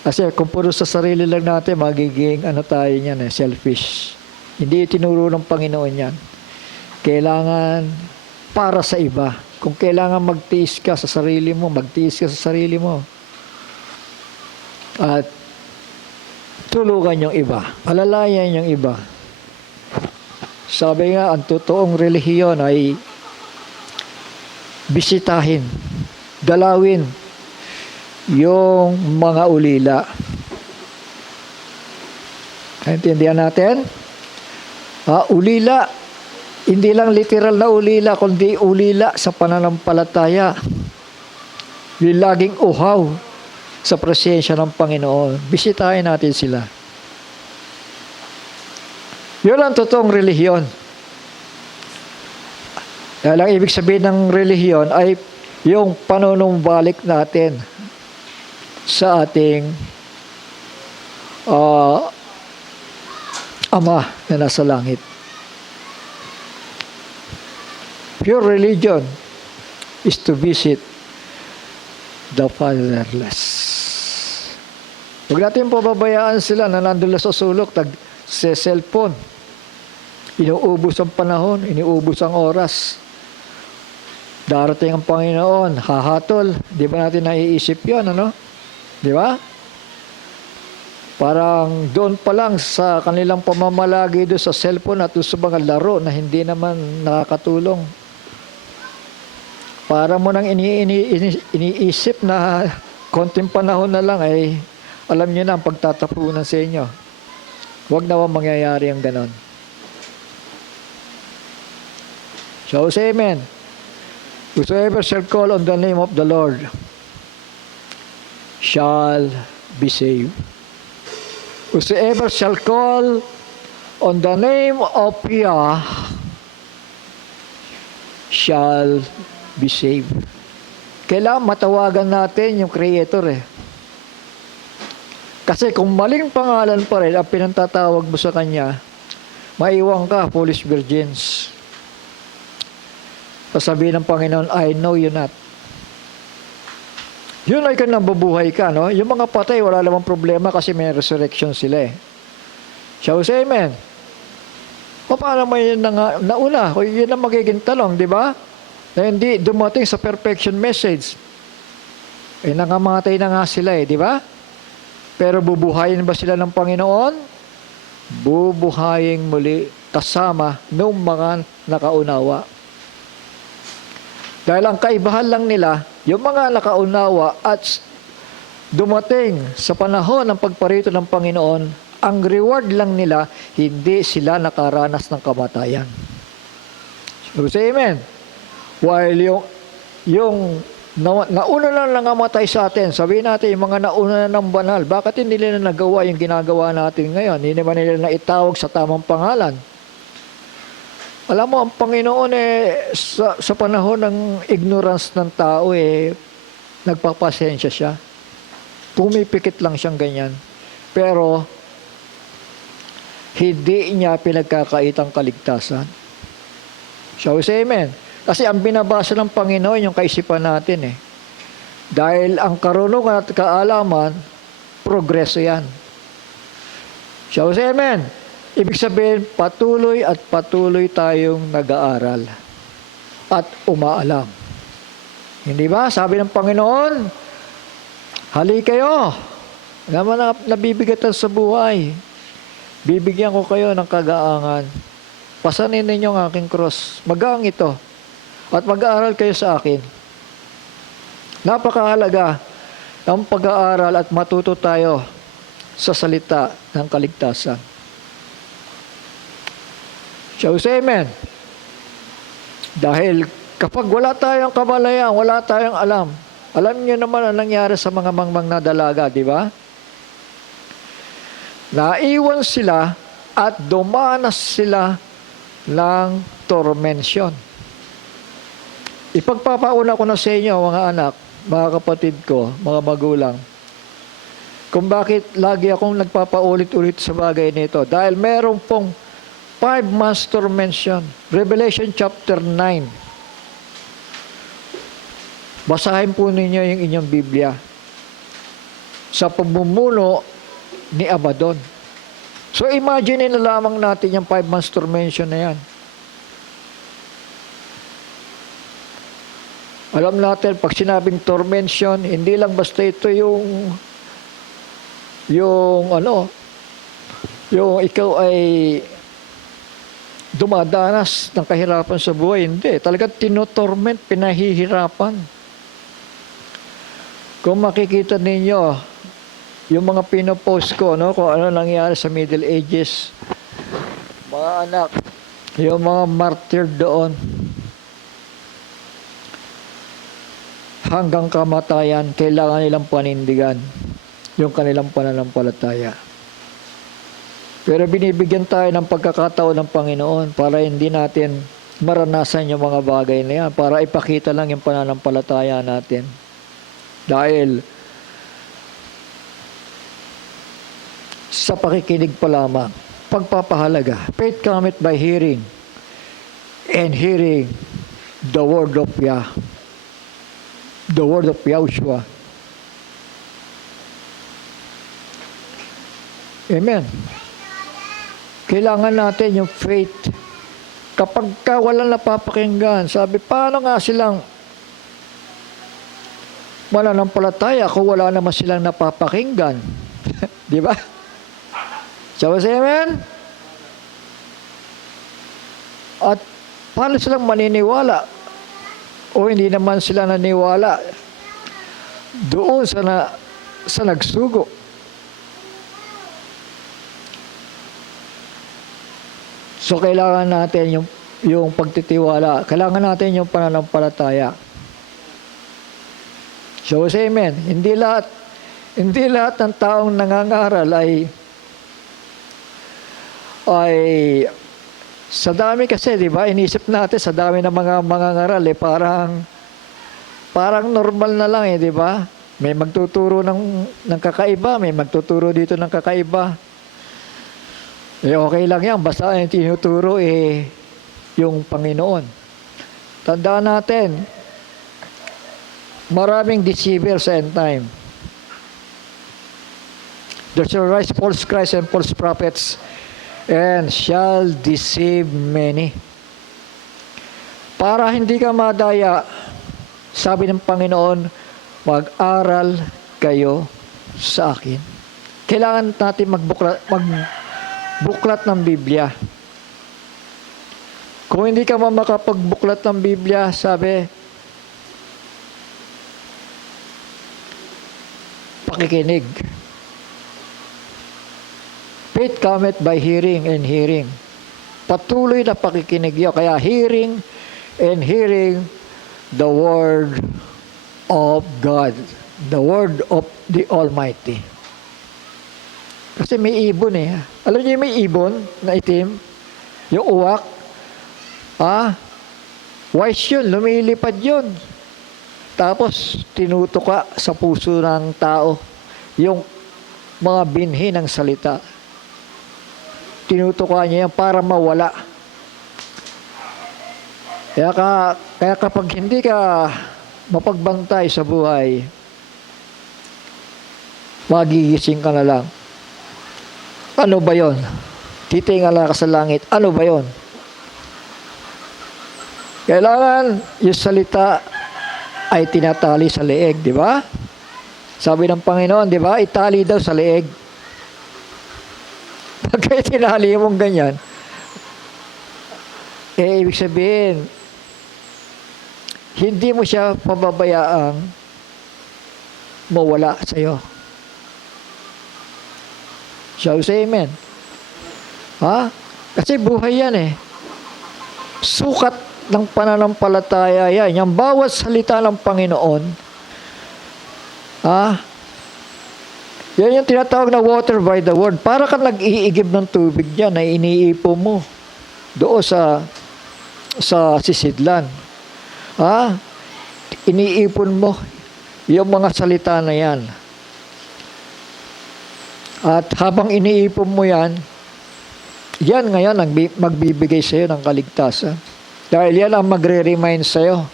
Kasi kung puro sa sarili lang natin, magiging tayo niyan, selfish. Hindi tinuro ng Panginoon yan. Kailangan para sa iba. Kung kailangan magtiis ka sa sarili mo, magtiis ka sa sarili mo. At tulungan yung iba. Alalayan yung iba. Sabi nga, ang totoong relihiyon ay bisitahin, dalawin yung mga ulila. Naintindihan natin? Ulila, hindi lang literal na ulila, kundi ulila sa pananampalataya. Yung laging uhaw sa presensya ng Panginoon. Bisitahin natin sila. Yun ang totoong relihiyon. Dahil ang ibig sabihin ng relihiyon ay yung panunumbalik natin sa ating Ama na nasa langit. Pure religion is to visit the fatherless. Huwag natin pababayaan sila na nandun sa sulok, sa cellphone. Inuubos ang panahon, inuubos ang oras. Darating ang Panginoon, hahatol. Di ba natin naiisip yun, ano? Di ba? Parang doon pa lang sa kanilang pamamalagi doon sa cellphone at doon sa mga laro na hindi naman nakakatulong. Para mo nang iniisip na konting panahon na lang ay alam niyo na ang pagtatapunan sa inyo. Huwag naman mangyayari ang ganon. So say amen. Whosoever shall call on the name of the Lord shall be saved. Whosoever shall call on the name of Yah shall be saved. Kailangan matawagan natin yung Creator . Kasi kung maling pangalan pa rin ang pinantatawag mo sa Kanya, maiwan ka, foolish virgins. Sasabihin ng Panginoon, I know you not. Yun ay kung nabubuhay ka, no? Yung mga patay, wala namang problema kasi may resurrection sila . Shall we say amen? O paano mo yun nauna? Yun ang magiging tanong, di ba? Na hindi dumating sa perfection message. Nangamatay na nga sila di ba? Pero bubuhayin ba sila ng Panginoon? Bubuhayin muli kasama ng mga nakaunawa. Dahil ang kaibahan lang nila, yung mga nakaunawa at dumating sa panahon ng pagparito ng Panginoon, ang reward lang nila, hindi sila nakaranas ng kamatayan. So say amen. While yung nauna lang nangamatay sa atin, sabihin natin yung mga nauna na ng banal, bakit hindi nila nagawa yung ginagawa natin ngayon? Hindi naman nila naitawag sa tamang pangalan. Alam mo, ang Panginoon sa panahon ng ignorance ng tao nagpapasensya siya. Pumipikit lang siyang ganyan. Pero, hindi niya pinagkakaitang kaligtasan. Shall we say amen? Kasi ang binabasa ng Panginoon yung kaisipan natin Dahil ang karunungan at kaalaman, progreso yan. Shall we say amen? Ibig sabihin, patuloy at patuloy tayong nag-aaral at umaalam. Hindi ba? Sabi ng Panginoon, hali kayo. Naman nabibigatan sa buhay. Bibigyan ko kayo ng kagaangan. Pasanin ninyo ang aking cross. Magaang ito. At mag-aaral kayo sa akin. Napakahalaga ang pag-aaral at matuto tayo sa salita ng kaligtasan. Shall we say amen? Dahil kapag wala tayong kamalayan, wala tayong alam niyo naman ang nangyari sa mga mangmang na dalaga, di ba? Naiwan sila at dumanas sila ng tormensyon. Ipagpapauna ko na sa inyo, mga anak, mga kapatid ko, mga magulang, kung bakit lagi akong nagpapaulit-ulit sa bagay nito. Dahil meron pong 5 months tormention. Revelation chapter 9. Basahin po ninyo yung inyong Biblia. Sa pamumuno ni Abaddon. So imagine na lamang natin yung 5 months tormention na yan. Alam natin, pag sinabing tormention, hindi lang basta ito yung ikaw ay dumadanas ng kahirapan sa buhay. Hindi. Talagang tinotorment, pinahihirapan. Kung makikita ninyo, yung mga pinopost ko, kung ano nangyari sa Middle Ages, mga anak, yung mga martyr doon, hanggang kamatayan, kailangan nilang panindigan yung kanilang pananampalataya. Pero binibigyan tayo ng pagkakataon ng Panginoon para hindi natin maranasan yung mga bagay na yan, para ipakita lang yung pananampalataya natin. Dahil sa pakikinig pa lamang, pagpapahalaga, faith cometh by hearing, and hearing the word of Yah. The word of Yahushua. Amen. Kailangan natin yung faith. Kapag walang napapakinggan, sabi, paano nga silang mananampalataya kung wala naman silang napapakinggan? Di ba? So, amen? At paano silang maniniwala? O hindi naman sila naniwala doon sa nagsugo. So, kailangan natin yung pagtitiwala. Kailangan natin yung pananampalataya. So, amen. Hindi lahat ng taong nangangaral ay sa dami kasi, di ba? Inisip natin sa dami ng mga mangangaral, parang normal na lang, di ba? May magtuturo ng kakaiba, may magtuturo dito ng kakaiba. Okay lang yan, basta yung tinuturo, yung Panginoon. Tandaan natin, maraming deceiver sa end time. There shall rise false Christ and false prophets, and shall deceive many. Para hindi ka madaya, sabi ng Panginoon, mag-aral kayo sa akin. Kailangan natin magbuklat ng Biblia. Kung hindi ka makapagbuklat ng Biblia, sabi, pakikinig. Faith cometh by hearing and hearing. Patuloy na pakikinig yun. Kaya hearing and hearing the word of God. The word of the Almighty. Kasi may ibon Alam niyo may ibon na itim? Yung uwak? Wise yun. Lumilipad yun. Tapos tinutuka sa puso ng tao yung mga binhi ng salita. Tinutuka niya yan para mawala. Kaya kapag hindi ka mapagbantay sa buhay, magigising ka na lang. Ano ba yon? Titingala ka sa langit. Ano ba yon? Kailangan yung salita ay tinatali sa leeg, di ba? Sabi ng Panginoon, di ba? Itali daw sa leeg. Pagka tinali mong ganyan, ibig sabihin, hindi mo siya pababayaang mawala sa iyo. Shall we say amen? Kasi buhay yan Sukat ng pananampalataya yan. Yung bawat salita ng Panginoon, Yan yung tinatawag na water by the word. Para kang nag-iigib ng tubig dyan na iniipo mo doon sa sisidlan. Ha? Iniipon mo yung mga salita na yan. At habang iniipon mo yan, yan ngayon ang magbibigay sa iyo ng kaligtasan. Dahil yan ang magre-remind sa iyo.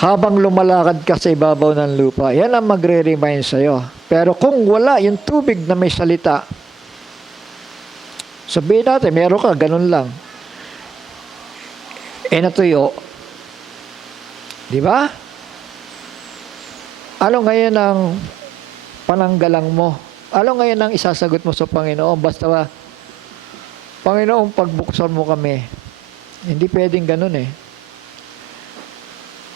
Habang lumalakad ka sa ibabaw ng lupa, yan ang magre-remind sa iyo. Pero kung wala yung tubig na may salita, sabihin natin, meron ka, ganun lang. Natuyo. Di ba? Ano ngayon ang pananggalang mo? Ano ngayon ang isasagot mo sa Panginoon? Basta ba, Panginoon, pagbuksan mo kami. Hindi pwedeng ganun eh.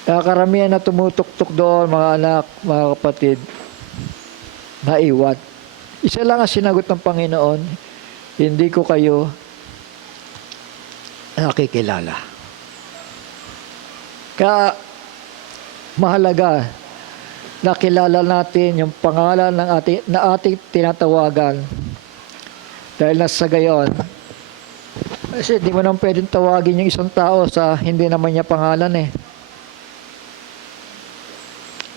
Karamihan na tumutok-tok doon, mga anak, mga kapatid, naiwan. Isa lang ang sinagot ng Panginoon, hindi ko kayo nakikilala. Kaya mahalaga na kilala natin yung pangalan na ating tinatawagan. Dahil nasa gayon, kasi di mo naman pwedeng tawagin yung isang tao sa hindi naman niya pangalan eh.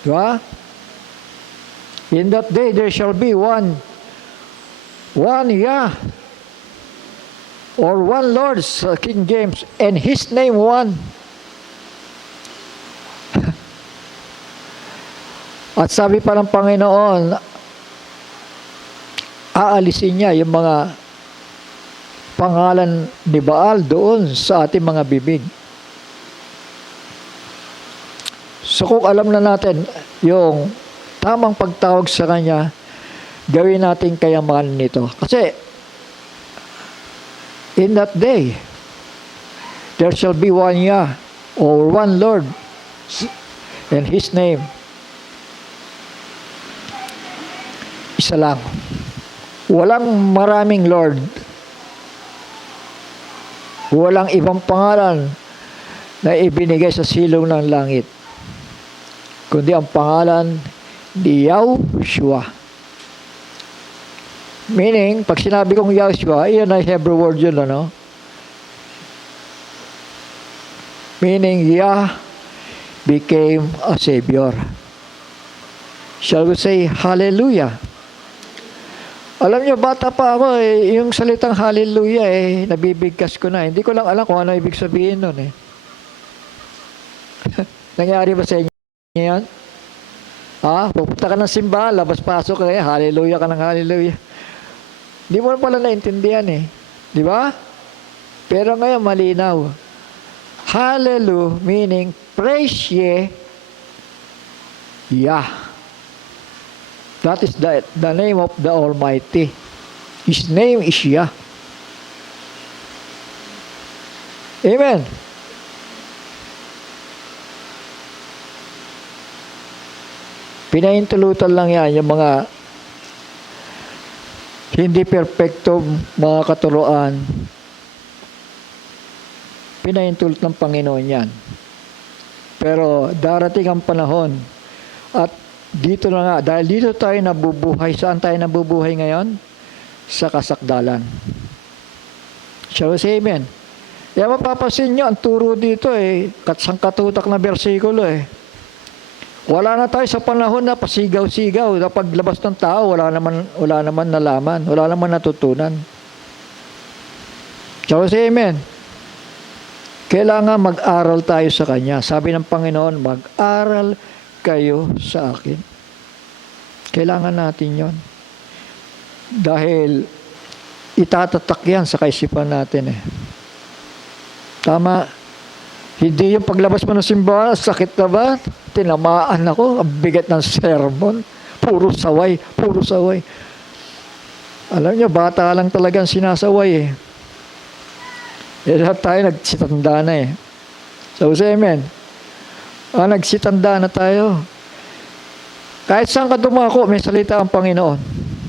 Diba? In that day, there shall be one Yah, or one Lord, King James, and His name one. At sabi pa ng Panginoon, aalisin niya yung mga pangalan ni Baal doon sa ating mga bibig. So kung alam na natin yung tamang pagtawag sa Kanya, gawin natin kayamanan nito. Kasi, in that day, there shall be one Yah, or one Lord, and His name, isa lang. Walang maraming Lord. Walang ibang pangalan na ibinigay sa silong ng langit, kundi ang pangalan ni Yahushua. Meaning, pag sinabi kong Yahushua, iyan ay Hebrew word yun, ano? Meaning, Yah became a Savior. Shall we say, Hallelujah? Alam nyo, bata pa ako yung salitang hallelujah nabibigkas ko na. Hindi ko lang alam kung ano ibig sabihin nun Nangyari ba sa inyo yan? Pupunta ka ng simbahan, labas-pasok ka hallelujah ka ng hallelujah. Hindi mo pala naintindihan Di ba? Pero ngayon malinaw. Hallelujah meaning praise ye Yah. That is the name of the Almighty. His name is Yah. Amen. Pinahintulutan lang yan yung mga hindi perpekto mga katuroan. Pinahintulot ng Panginoon yan. Pero darating ang panahon at dito na nga, dahil dito tayo nabubuhay. Saan tayo nabubuhay ngayon? Sa kasakdalan. Shall we say amen? Kaya mapapasin nyo, ang turo dito sangkatutak na bersikulo Wala na tayo sa panahon na pasigaw-sigaw. Kapag labas ng tao, wala naman nalaman. Wala naman natutunan. Shall we say amen? Kailangan mag-aral tayo sa Kanya. Sabi ng Panginoon, mag-aral kayo sa akin. Kailangan natin yon. Dahil itatatak yan sa kaisipan natin Tama. Hindi yung paglabas mo ng simbahan, sakit na ba? Tinamaan ako, ang bigat ng sermon. Puro saway, puro saway. Alam nyo, bata lang talagang sinasaway lahat tayo nagsitanda na So, say amen. Nagsitanda na tayo. Kahit saan ka dumako, may salita ang Panginoon.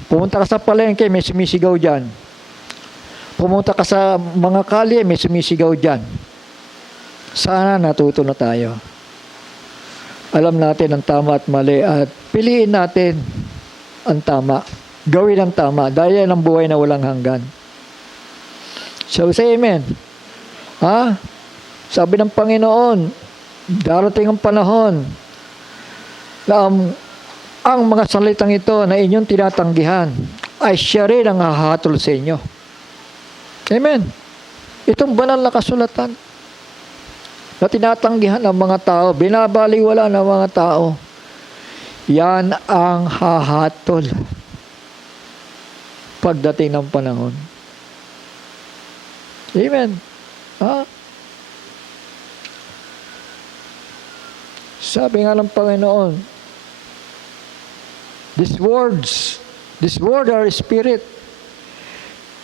Pumunta ka sa palengke, may sumisigaw dyan. Pumunta ka sa mga kalye, may sumisigaw dyan. Sana natuto na tayo. Alam natin ang tama at mali at piliin natin ang tama. Gawin ang tama. Dahil yan ang buhay na walang hanggan. So, say amen. Ha? Sabi ng Panginoon, darating ang panahon na ang mga salitang ito na inyong tinatanggihan ay siya rin ang hahatol sa inyo. Amen. Itong banal na kasulatan na tinatanggihan ng mga tao, binabaliwala ng mga tao, yan ang hahatol pagdating ng panahon. Amen. Ha? Sabi nga ng Panginoon, these word are spirit,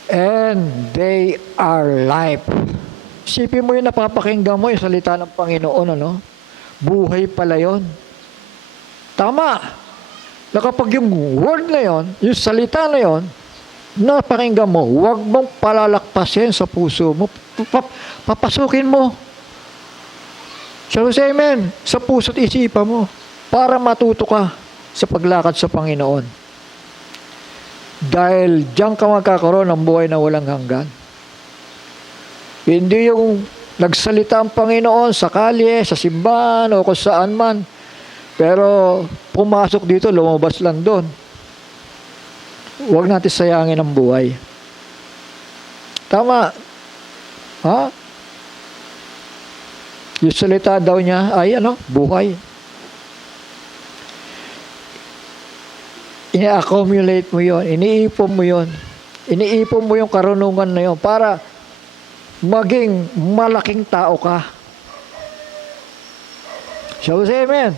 and they are life. Isipin mo yung napapakinggan mo, yung salita ng Panginoon, ano? Buhay pala yun. Tama. Na kapag yung word na yun, yung salita na yun, napakinggan mo, huwag mong palalakpasin sa puso mo. Papasukin mo. So say amen. Sa puso't isipan mo. Para matuto ka sa paglakad sa Panginoon. Dahil diyan ka magkakaroon ng buhay na walang hanggan. Hindi yung nagsalita ang Panginoon sa kalye, sa simbahan, o kung saan man. Pero pumasok dito, lumabas lang doon. Huwag natin sayangin ang buhay. Tama. Ha? Yung salita daw niya ay buhay. Ini-accumulate mo yon, iniipon mo yon. Iniipon mo yung karunungan na yon para maging malaking tao ka. Shall we say amen?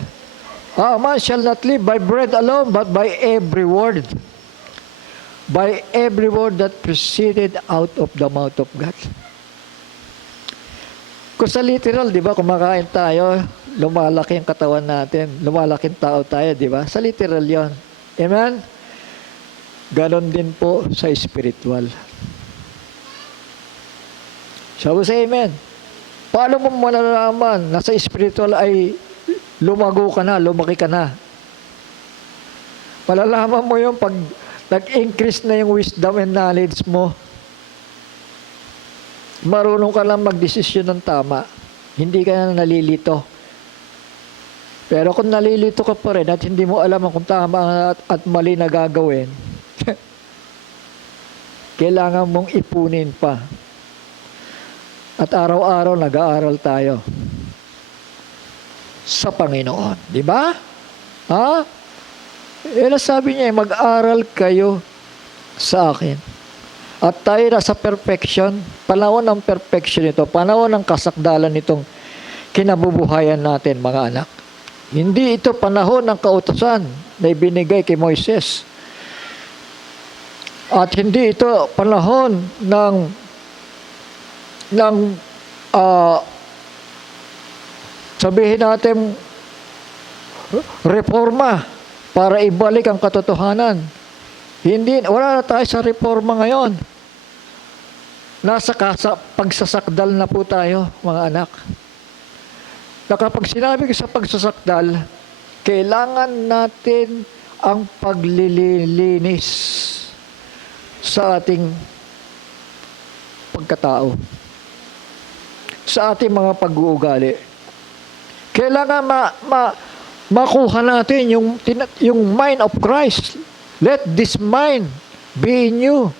Man shall not live by bread alone, but by every word. By every word that proceeded out of the mouth of God. Kung sa literal, di ba, kumakain tayo, lumalaki ang katawan natin, lumalaking tao tayo, di ba? Sa literal yon. Amen? Ganon din po sa spiritual. Shall we say amen? Paano mo malalaman na sa spiritual ay lumago ka na, lumaki ka na? Malalaman mo yung pag nag-increase na yung wisdom and knowledge mo. Marunong ka lang mag-desisyon ng tama. Hindi ka na nalilito. Pero kung nalilito ka pa rin at hindi mo alam kung tama at mali na gagawin, kailangan mong ipunin pa. At araw-araw nag-aaral tayo sa Panginoon. Di ba? Ha? Sabi niya, mag-aral kayo sa akin. At tayo na sa perfection, panahon ng perfection ito, panahon ng kasakdalan nitong kinabubuhayan natin, mga anak. Hindi ito panahon ng kautusan na ibinigay kay Moises. At hindi ito panahon ng sabihin natin reforma para ibalik ang katotohanan. Hindi, wala na tayo sa reforma ngayon. Nasa pagsasakdal na po tayo, mga anak. Na kapag sinabi ko sa pagsasakdal, kailangan natin ang paglilinis sa ating pagkatao, sa ating mga pag-uugali. Kailangan makuha natin yung mind of Christ. Let this mind be in you,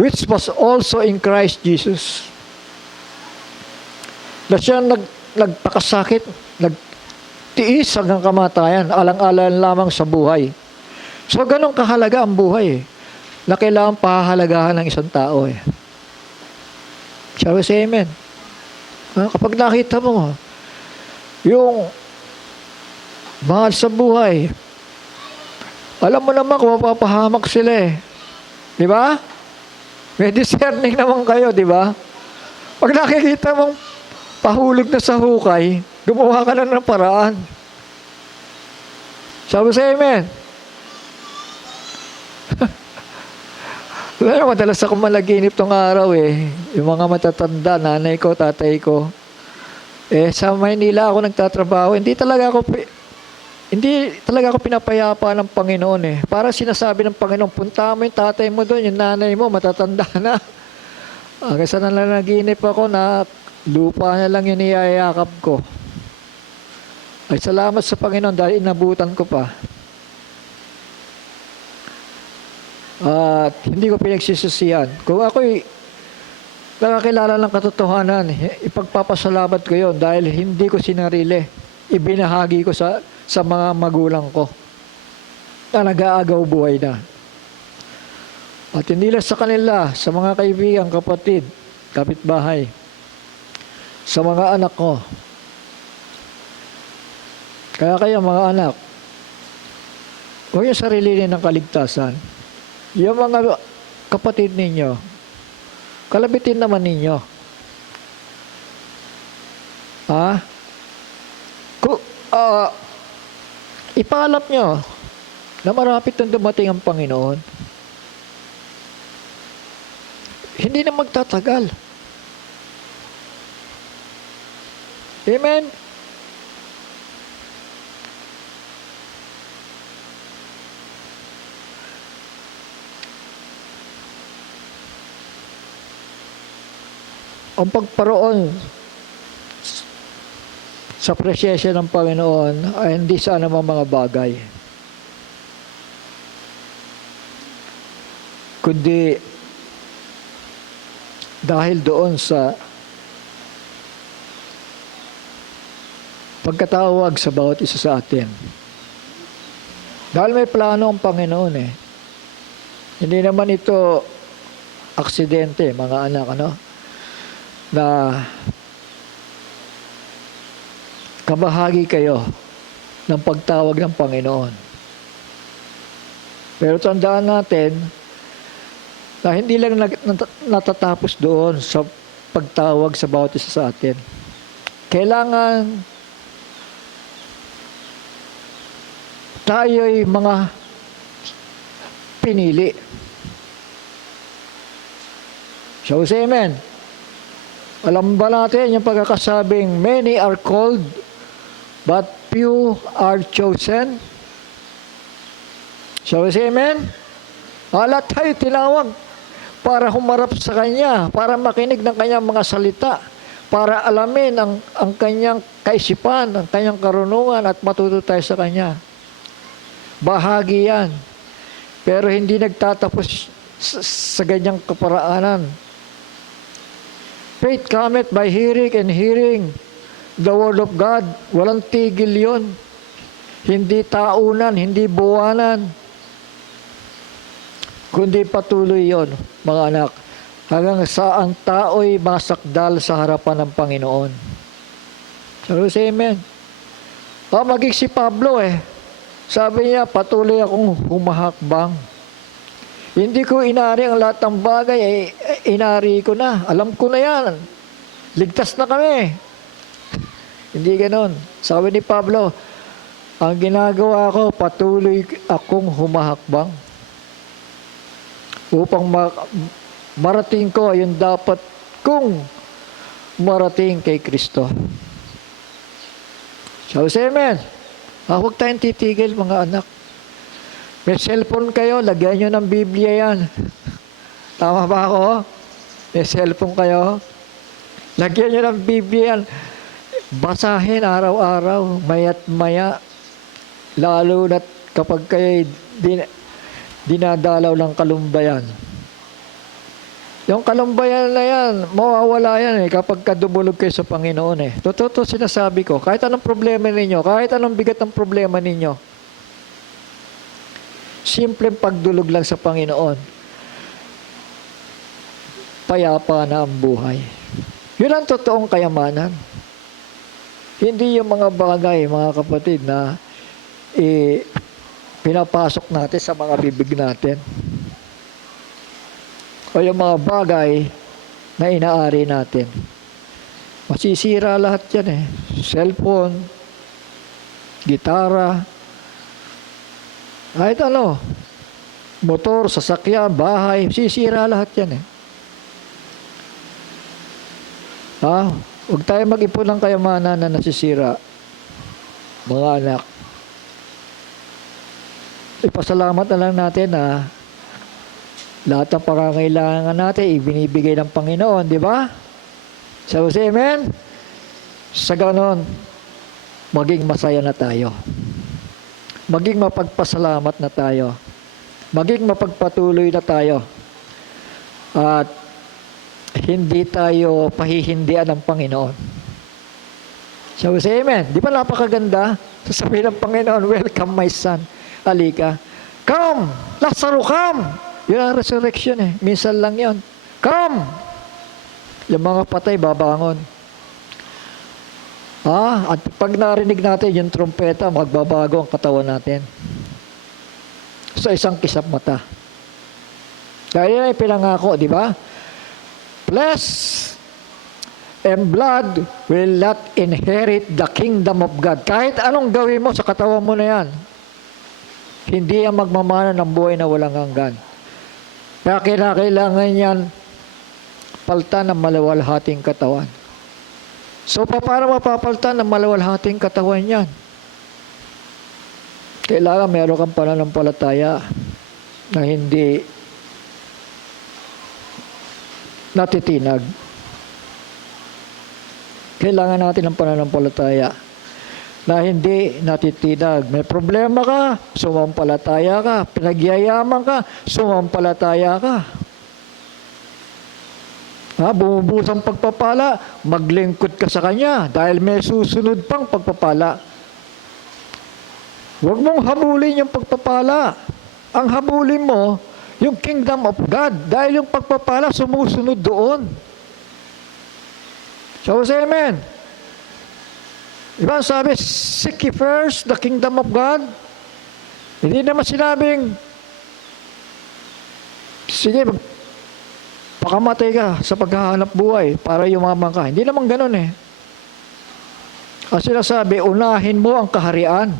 which was also in Christ Jesus. Na siya nagpakasakit, nagtiis hanggang kamatayan, alang-alang lamang sa buhay. So, ganun kahalaga ang buhay na kailangan pahahalagahan ng isang tao Shall we say amen? Kapag nakita mo yung mahal sa buhay, alam mo naman kung mapapahamak sila Di ba? May discerning naman kayo, di ba? Pag nakikita mong pahulog na sa hukay, gumawa ka na ng paraan. Sabi sa amen. Madalas ako malaginip tong araw Yung mga matatanda, nanay ko, tatay ko. Sa Maynila ako nagtatrabaho. Hindi talaga ako Hindi talaga ako pinapayapa ng Panginoon eh. Para sinasabi ng Panginoon, punta mo yung tatay mo doon, yung nanay mo, matatanda na. Hanggang sa nanaginip ako na lupa na lang yung niyayakap ko. Ay salamat sa Panginoon dahil inabutan ko pa. At hindi ko pinagsisisihan. Kung ako'y nakakilala ng katotohanan, ipagpapasalamat ko yon dahil hindi ko sinarili. Ibinahagi ko sa mga magulang ko na nag-aagaw buhay na. At hindi lang sa kanila, sa mga kaibigan, kapatid, kapitbahay, sa mga anak ko. Kaya kayo mga anak, huwag yung sarili ng kaligtasan. Yung mga kapatid ninyo, kalabitin naman ninyo. Ha? Ipaalap nyo na marapit na dumating ang Panginoon. Hindi na magtatagal. Amen? Ang pagparoon sa presensya ng Panginoon ay hindi sa anumang mga bagay, kundi dahil doon sa pagkatawag sa bawat isa sa atin. Dahil may plano ang Panginoon eh. Hindi naman ito aksidente, mga anak, na kabahagi kayo ng pagtawag ng Panginoon. Pero tandaan natin na hindi lang natatapos doon sa pagtawag sa bawat isa sa atin. Kailangan tayo'y mga pinili. Shall we say amen? Alam ba natin yung pagkakasabing, many are called, but few are chosen? Shall we say amen? Lahat tayo tinawag para humarap sa Kanya, para makinig ng Kanyang mga salita, para alamin ang Kanyang kaisipan, ang Kanyang karunungan at matuto tayo sa Kanya. Bahagi yan. Pero hindi nagtatapos sa ganyang kaparaanan. Faith cometh by hearing, and hearing the word of God. Walang tigil yon. Hindi taunan, hindi buwanan, kundi patuloy yon, mga anak, hanggang sa ang tao'y masakdal sa harapan ng Panginoon. So, say amen. Maging si Pablo sabi niya, patuloy akong humahakbang. Hindi ko inari ang lahat ng bagay, inari ko na. Alam ko na yan. Ligtas na kami. Hindi ganon. Sabi ni Pablo, ang ginagawa ko, patuloy akong humahakbang upang marating ko yung dapat kong marating kay Kristo. So, say amen. Huwag tayong titigil, mga anak. May cellphone kayo, lagyan nyo ng Biblia yan. Tama ba ako? May cellphone kayo, lagyan nyo ng Biblia yan. Basahin araw-araw, maya't maya. Lalo na kapag kayo dinadalaw ng kalumbayan. Yung kalumbayan na yan, mawawala yan kapag kadumulog kayo sa Panginoon Totoo sinasabi ko, kahit anong problema ninyo, kahit anong bigat ng problema ninyo, simpleng pagdulog lang sa Panginoon, payapa na ang buhay. Yun ang totoong kayamanan. Hindi yung mga bagay, mga kapatid, na pinapasok natin sa mga bibig natin. O yung mga bagay na inaari natin. Masisira lahat yan Cellphone, gitara, kahit motor, sasakyan, bahay, sisira lahat yan Huwag tayo mag-ipon ng kayamanan na nasisira, mga anak. ipasalamat na lang natin na lahat ng pangangailangan natin, ibinibigay ng Panginoon, di ba? So, say amen? Sa ganon, maging masaya na tayo. Maging mapagpasalamat na tayo. Maging mapagpatuloy na tayo. At hindi tayo pahihindian ng Panginoon. So, say amen. Di ba napakaganda? Sasabihin ng Panginoon, welcome my son. Halika. Come! Lazaro, come! Yun ang resurrection eh. Minsan lang yun. Come! Yung mga patay, babangon. At pag narinig natin yung trumpeta, magbabago ang katawan natin. Sa isang kisap mata. Dahil yan ay pinangako, di ba? Flesh and blood will not inherit the kingdom of God. Kahit anong gawin mo sa katawan mo na yan, hindi yan magmamana ng buhay na walang hanggan. Kaya kailangan yan paltan ng malawalhating katawan. So, paano mapapaltan ng malawalhating katawan yan? Kailangan meron kang pananampalataya na hindi natitinag. Kailangan natin ng pananampalataya na hindi natitinag. May problema ka, sumampalataya ka. Pinagyayaman ka, sumampalataya ka. Bumubuhos ang pagpapala, maglingkod ka sa Kanya dahil may susunod pang pagpapala. Huwag mong habulin yung pagpapala. Ang habulin mo, yung kingdom of God, dahil yung pagpapala sumusunod doon. So, say amen. Diba sabi, seek ye first the kingdom of God. Hindi naman sinabing, sige, pakamatay ka sa paghahanap buhay para yumaman ka. Hindi naman ganun eh. Ang sinasabi, unahin mo ang kaharian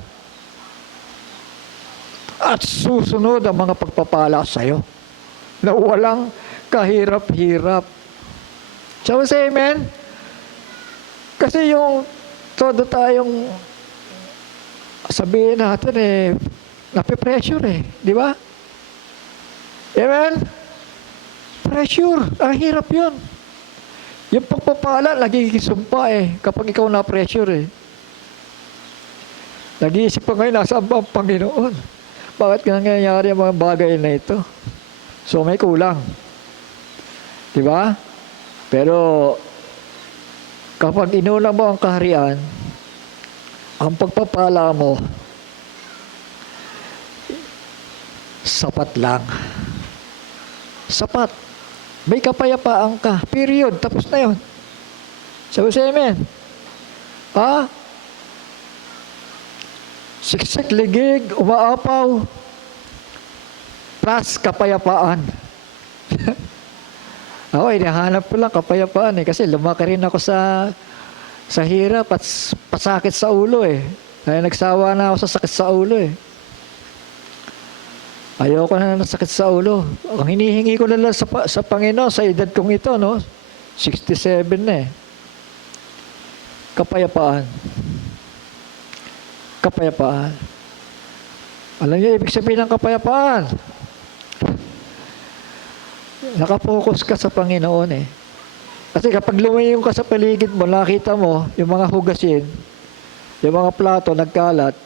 at susunod ang mga pagpapala sa'yo na walang kahirap-hirap. Shall we say amen? Kasi yung todo tayong sabihin natin napipressure di ba? Amen? Pressure. Ang hirap yun. Yung pagpapala, nagiging-sumpa kapag ikaw na-pressure Nag-iisip pa ngayon, nasaan ba ang Panginoon? Bakit nangyayari ang mga bagay na ito? So, may kulang. Diba? Pero, kapag inuna mo ang kaharian, ang pagpapala mo, sapat lang. Sapat. May kapayapaan ka. Period. Tapos na yun. Sabi sa amen. Siksik, ligig, umaapaw, plus kapayapaan. Ako, hinahanap ko lang kapayapaan kasi lumaki rin ako sa hirap at pasakit sa ulo Kaya nagsawa na ako sa sakit sa ulo Ayoko na ng sakit sa ulo. Ang hinihingi ko na lang sa Panginoon, sa edad kong ito, 67 na Kapayapaan. Kapayapaan. Alam niyo, ibig sabihin ng kapayapaan. Nakapokus ka sa Panginoon Kasi kapag lumayo ka sa paligid mo, nakita mo yung mga hugasin, yung mga plato nagkalat,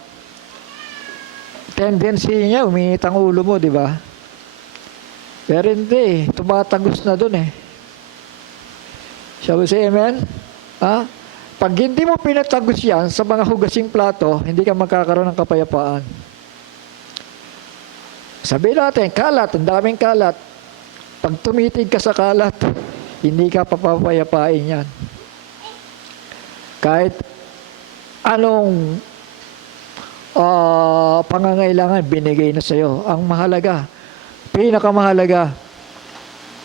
tendency niya, uminit ang ulo mo, di ba? Pero hindi, tumatagos na dun Shall we say amen? Pag hindi mo pinatagos yan sa mga hugasing plato, hindi ka magkakaroon ng kapayapaan. Sabihin natin, kalat, ang daming kalat. Pag tumitig ka sa kalat, hindi ka papapayapain yan. Kahit anong pangangailangan binigay na sa'yo. Ang mahalaga, pinakamahalaga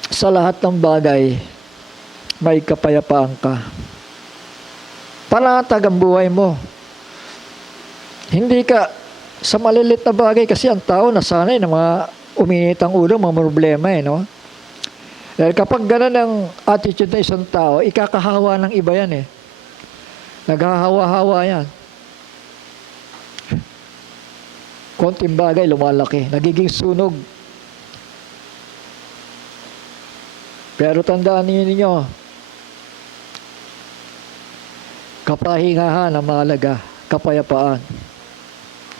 sa lahat ng bagay, may kapayapaan ka. Panatag ang buhay mo. Hindi ka sa malilit na bagay kasi ang tao nasanay na mga uminit ang ulo, mga problema Dahil kapag gano'n ang attitude ng isang tao, ikakahawa ng iba yan Naghahawa-hawa yan. Konting bagay, lumalaki. Nagiging sunog. Pero tandaan ninyo, kapahingahan ang mahalaga, kapayapaan.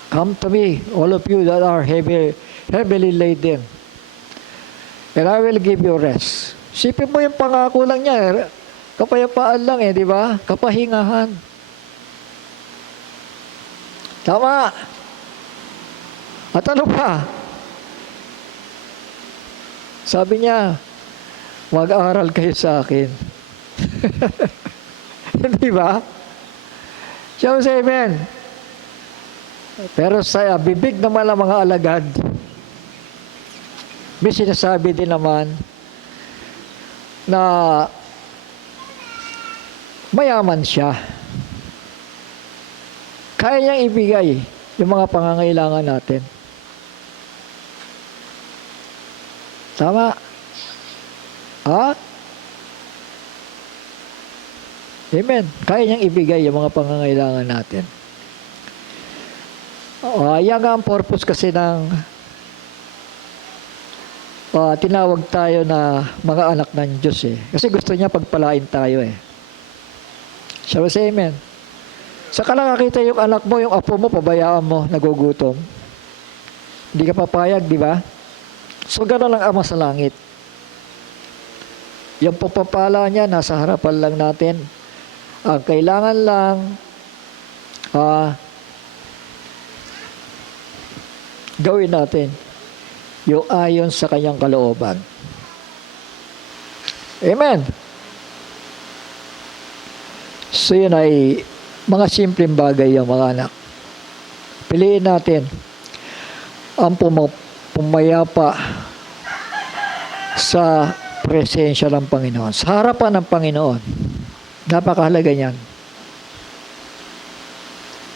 Come to me, all of you that are heavily laden, and I will give you rest. Sipin mo yung pangako lang niya, kapayapaan lang di ba? Kapahingahan. Tama. At ano pa? Sabi niya, mag-aral kayo sa akin. Di ba? Siya say amen. Pero sa bibig naman ng mga alagad, may sinasabi din naman na mayaman siya. Kaya niyang ibigay yung mga pangangailangan natin. Tama? Ha? Amen. Kaya niyang ibigay yung mga pangangailangan natin. Yan nga ang purpose kasi ng tinawag tayo na mga anak ng Diyos Kasi gusto niya pagpalain tayo Shall we say amen? Saka nakakita yung anak mo, yung apo mo, pabayaan mo, nagugutom. Hindi ka papayag, di ba? So, gano'n lang Ama sa langit. Yung pagpapala niya, nasa harapan lang natin. Ang kailangan lang, gawin natin yung ayon sa kanyang kalooban. Amen. So yun ay mga simpleng bagay yung mga anak. Piliin natin ang pumayapa sa presensya ng Panginoon, sa harapan ng Panginoon. Napakahalaga niyan.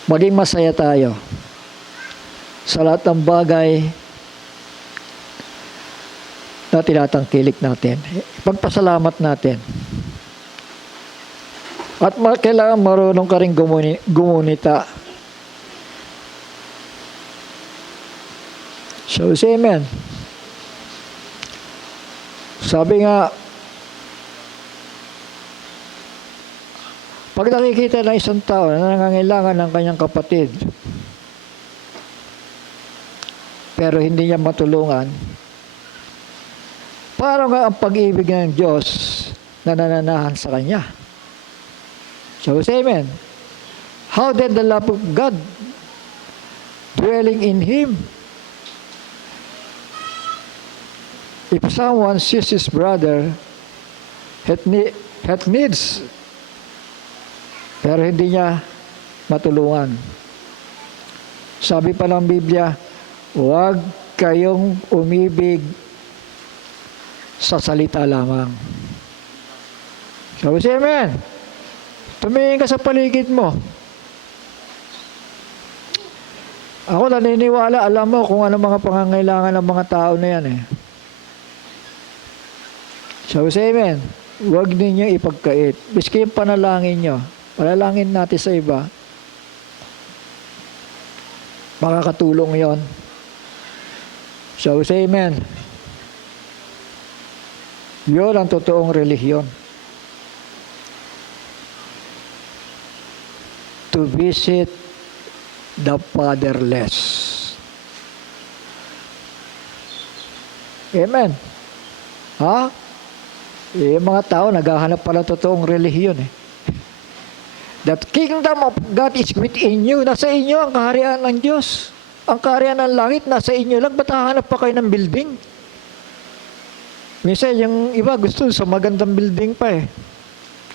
Maging masaya tayo sa lahat ng bagay na tinatangkilik natin. Pagpasalamat natin. At kailangan marunong ka rin gumunita. So, say amen. Sabi nga, pag nakikita ng isang tao na nangangailangan ng kanyang kapatid, pero hindi niya matulungan, parang nga ang pag-ibig ng Diyos na nananahan sa kanya. So, say amen. How then the love of God dwelling in him? If someone sees his brother that needs, pero hindi niya matulungan. Sabi pa ng Biblia, huwag kayong umibig sa salita lamang. Sabi siya, amen. Tumingin ka sa paligid mo. Ako naniniwala, alam mo kung ano mga pangangailangan ng mga tao na yan Sabi siya, amen. Huwag ninyo ipagkait. Biski yung panalangin nyo. Panalangin natin sa iba. Makakatulong yon. So, say amen. Yun ang totoong relihiyon. To visit the fatherless. Amen. Ha? Yung mga tao naghahanap pala totoong relihiyon That kingdom of God is within you. Nasa inyo ang kaharian ng Diyos. Ang kaharian ng langit, nasa inyo lang. Ba't hahanap pa kayo ng building? Minsan, yung iba gusto sa magandang building pa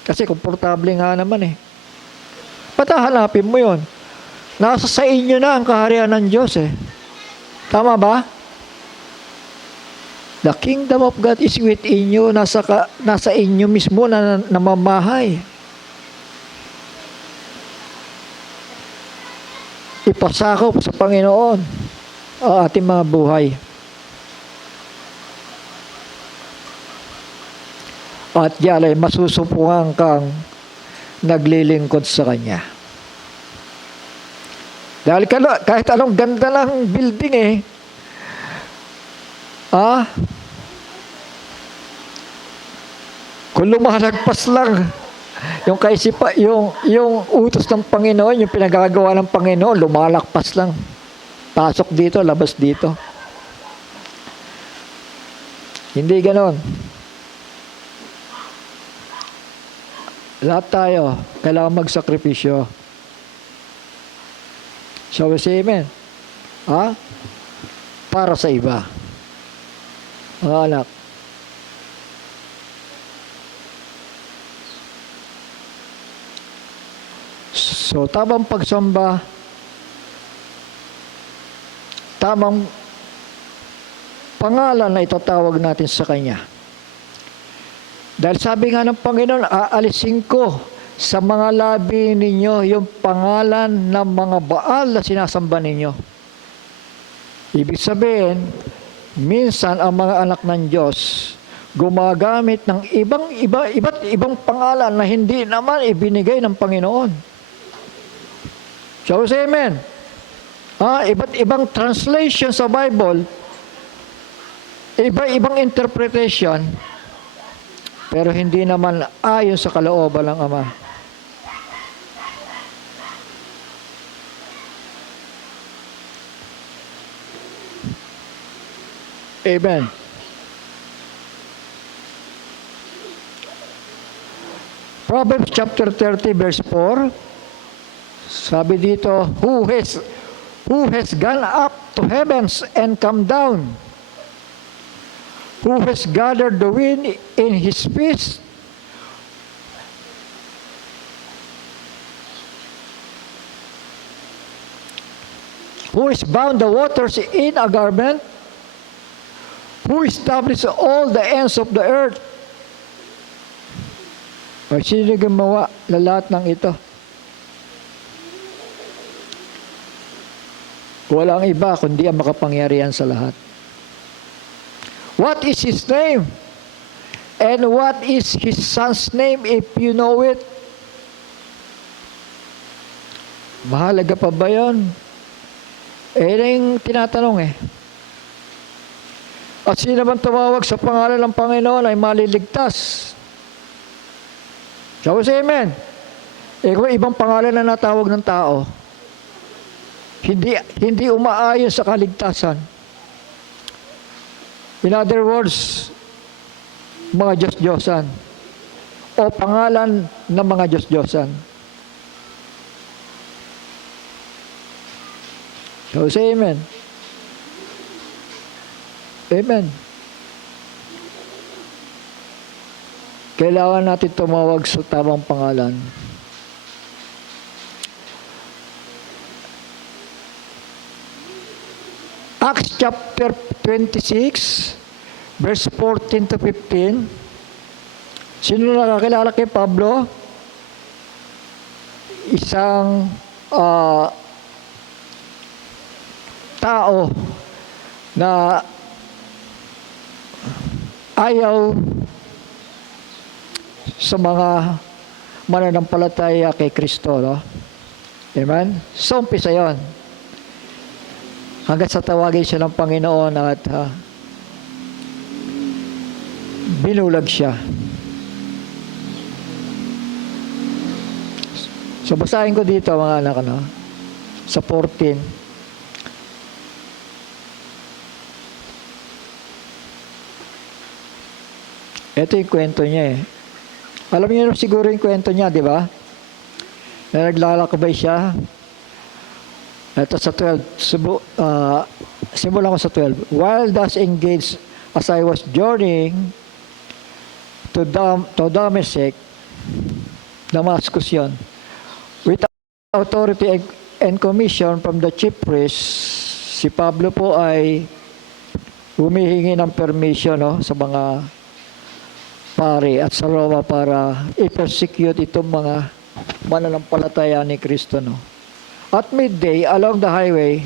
Kasi komportable nga naman Ba't hahanapin mo yun? Nasa sa inyo na ang kaharian ng Diyos Tama ba? The kingdom of God is within you. Nasa inyo mismo na namamahay. Ipasakop sa Panginoon ang ating mga buhay. At yan ay masusupungan kang naglilingkod sa Kanya. Dahil kahit anong ganda ng building kung lumalagpas lang yung yung utos ng Panginoon, yung pinagagawa ng Panginoon, lumalakpas lang. Pasok dito, labas dito. Hindi ganon. Lahat tayo, kailangan magsakripisyo. Shall we say amen? Para sa iba. Mga anak. So, tamang pagsamba, tamang pangalan na itatawag natin sa Kanya. Dahil sabi nga ng Panginoon, aalisin ko sa mga labi ninyo yung pangalan ng mga Baal na sinasamba ninyo. Ibig sabihin, minsan ang mga anak ng Diyos gumagamit ng iba't ibang pangalan na hindi naman ibinigay ng Panginoon. Shall we say amen? Iba't ibang translation sa Bible, iba-ibang interpretation, pero hindi naman ayon sa kalooban ng Ama. Amen. Proverbs chapter 30 verse 4, sabi dito, who has gone up to heavens and come down? Who has gathered the wind in his fist? Who has bound the waters in a garment? Who established all the ends of the earth? O sino gumawa na lahat ng ito? Walang iba kundi ang makapangyarihan sa lahat. What is His name? And what is His Son's name if you know it? Mahalaga pa ba yun? Yung tinatanong At sino man tumawag sa pangalan ng Panginoon ay maliligtas. Shall we say amen? Kung ibang pangalan na natawag ng tao, hindi umaayon sa kaligtasan. In other words, mga Diyos-Diyosan o pangalan ng mga Diyos-Diyosan. So say amen. Amen. Kailangan natin tumawag sa tamang pangalan. Acts chapter 26, verse 14 to 15. Sino nakakilala kay Pablo? Isang tao na ayaw sa mga mananampalataya kay Kristo, no? Amen? So, umpisa yun. Hanggang sa tawagin siya ng Panginoon at binulag siya. So, basahin ko dito mga anak, no? Sa 14. Ito yung kwento niya Alam niyo siguro yung kwento niya, di ba? Na naglalakbay siya. Ito sa 12. Simulan ko sa 12. While thus engaged as I was journeying to Damascus yun, with authority and commission from the chief priest, si Pablo po ay humihingi ng permission sa mga pare at sa Roma para i-persecute itong mga mananampalataya ni Kristo. At midday, along the highway,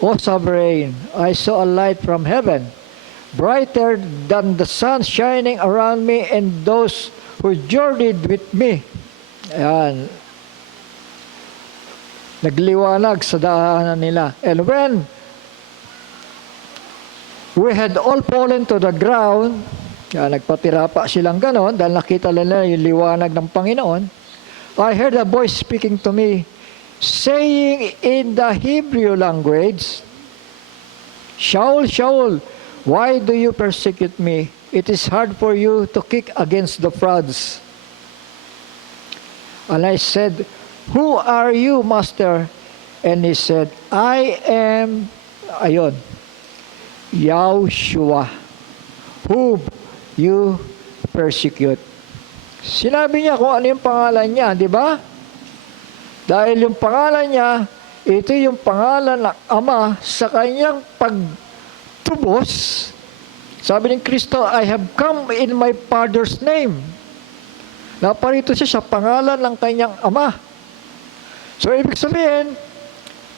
O sovereign, I saw a light from heaven, brighter than the sun shining around me and those who journeyed with me. Ayan. Nagliwanag sa daanan nila. And when we had all fallen to the ground, nagpatira pa silang ganon dahil nakita nila yung liwanag ng Panginoon, I heard a voice speaking to me, saying in the Hebrew language, Shaul, Shaul, why do you persecute me? It is hard for you to kick against the prods. And I said, who are you, Master? And he said, I am, Yahushua, whom you persecute. Sinabi niya kung ano yung pangalan niya, di ba? Dahil yung pangalan niya, ito yung pangalan ng Ama sa kanyang pagtubos. Sabi ng Kristo, I have come in my Father's name. Naparito siya sa pangalan ng kanyang Ama. So, ibig sabihin,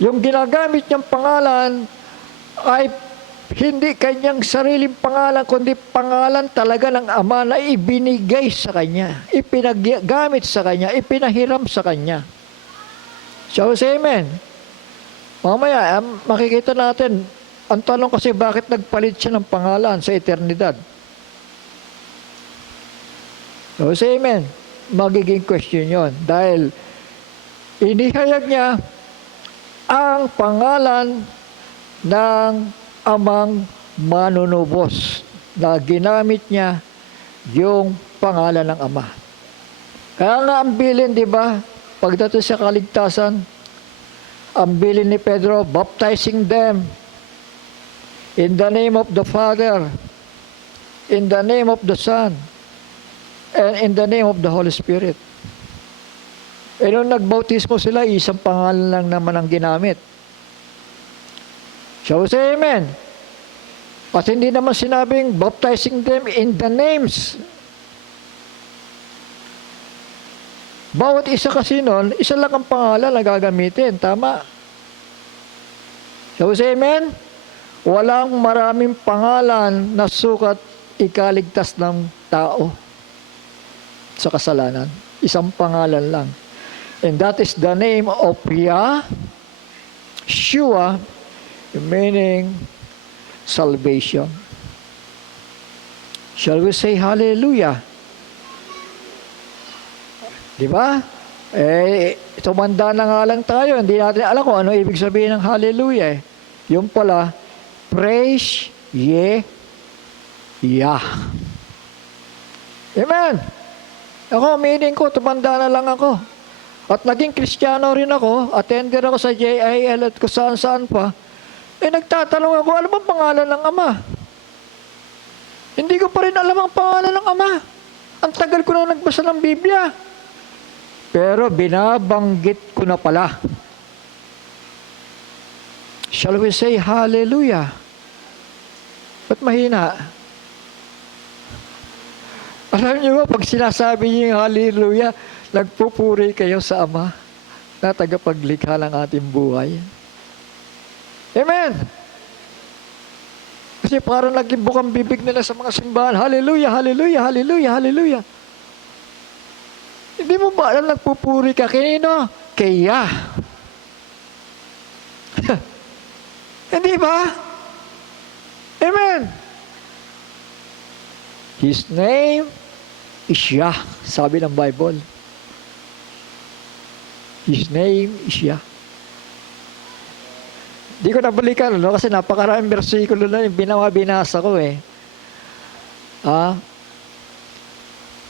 yung ginagamit niyang pangalan ay hindi kanyang sariling pangalan, kundi pangalan talaga ng Ama na ibinigay sa kanya, ipinagamit sa kanya, ipinahiram sa kanya. So, say amen. Mamaya, makikita natin, ang tanong kasi bakit nagpalit siya ng pangalan sa eternidad? So, say amen. Magiging question yon. Dahil inihayag niya ang pangalan ng Amang manunubos na ginamit niya yung pangalan ng Ama. Kaya nga ang bilin, di ba? Pagdating sa kaligtasan, ang bilin ni Pedro, baptizing them in the name of the Father, in the name of the Son, and in the name of the Holy Spirit. E nung nagbautismo sila, isang pangalan lang naman ang ginamit. So say amen. At hindi naman sinabing baptizing them in the names. Bawat isa kasi nun, isa lang ang pangalan na gagamitin. Tama. So say amen. Walang maraming pangalan na sukat ikaligtas ng tao sa kasalanan. Isang pangalan lang. And that is the name of Yahshua, meaning salvation. Shall we say hallelujah? Di ba? Tumanda na nga lang tayo. Hindi natin alam kung ano ibig sabihin ng hallelujah. Yung pala, praise ye Yah. Amen. Ako, meaning ko, tumanda na lang ako. At naging Kristiyano rin ako. Attender ako sa JIL at kung saan-saan pa. Nagtatanong ako, ano bang pangalan ng Ama? Hindi ko pa rin alam ang pangalan ng Ama. Ang tagal ko na nagbasa ng Biblia. Pero binabanggit ko na pala. Shall we say hallelujah? Ba't mahina? Alam niyo ba, pag sinasabi niyo yung hallelujah, nagpupuri kayo sa Ama na tagapaglikha ng ating buhay. Amen! Kasi parang naglibok ang bibig nila sa mga simbahan. Hallelujah, hallelujah, hallelujah, hallelujah. Hindi mo ba alam nagpupuri ka? Kanino? Kay Yah. Hindi ba? Amen! His name is Yah, sabi ng Bible. His name is Yah. Di ko nabalikan, no? Kasi napakaraming versikulo na yung binasa ko eh.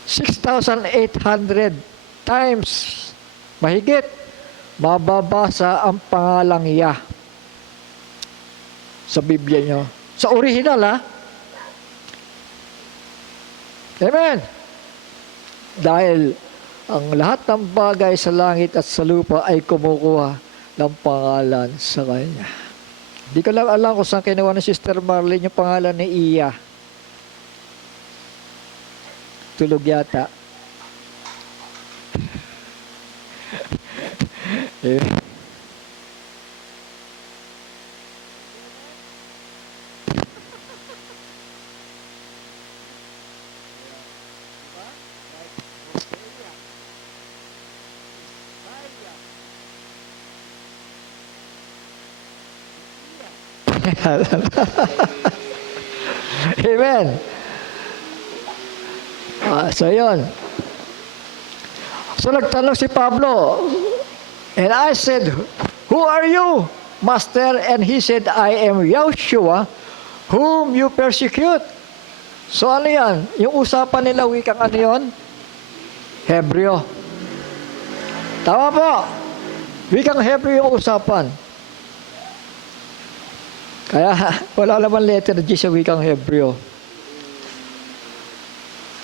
6,800 times mahigit mababasa ang pangalang Yah sa Biblia nyo. Sa original, ha? Amen! Dahil ang lahat ng bagay sa langit at sa lupa ay kumukuha ng pangalan sa Kanya. Di ko lang alam kung saan kinuha ni Sister Marlene yung pangalan ni Iya. Tulog yata. Amen. So yun. So nagtanong si Pablo, and I said, "Who are you, Master?" And he said, "I am Yeshua, whom you persecute." So ano yan? Yung usapan nila, wikang ano yun? Hebreo. Tama po. Wikang Hebreo yung usapan. Kaya wala naman letter G sa wikang Hebreo.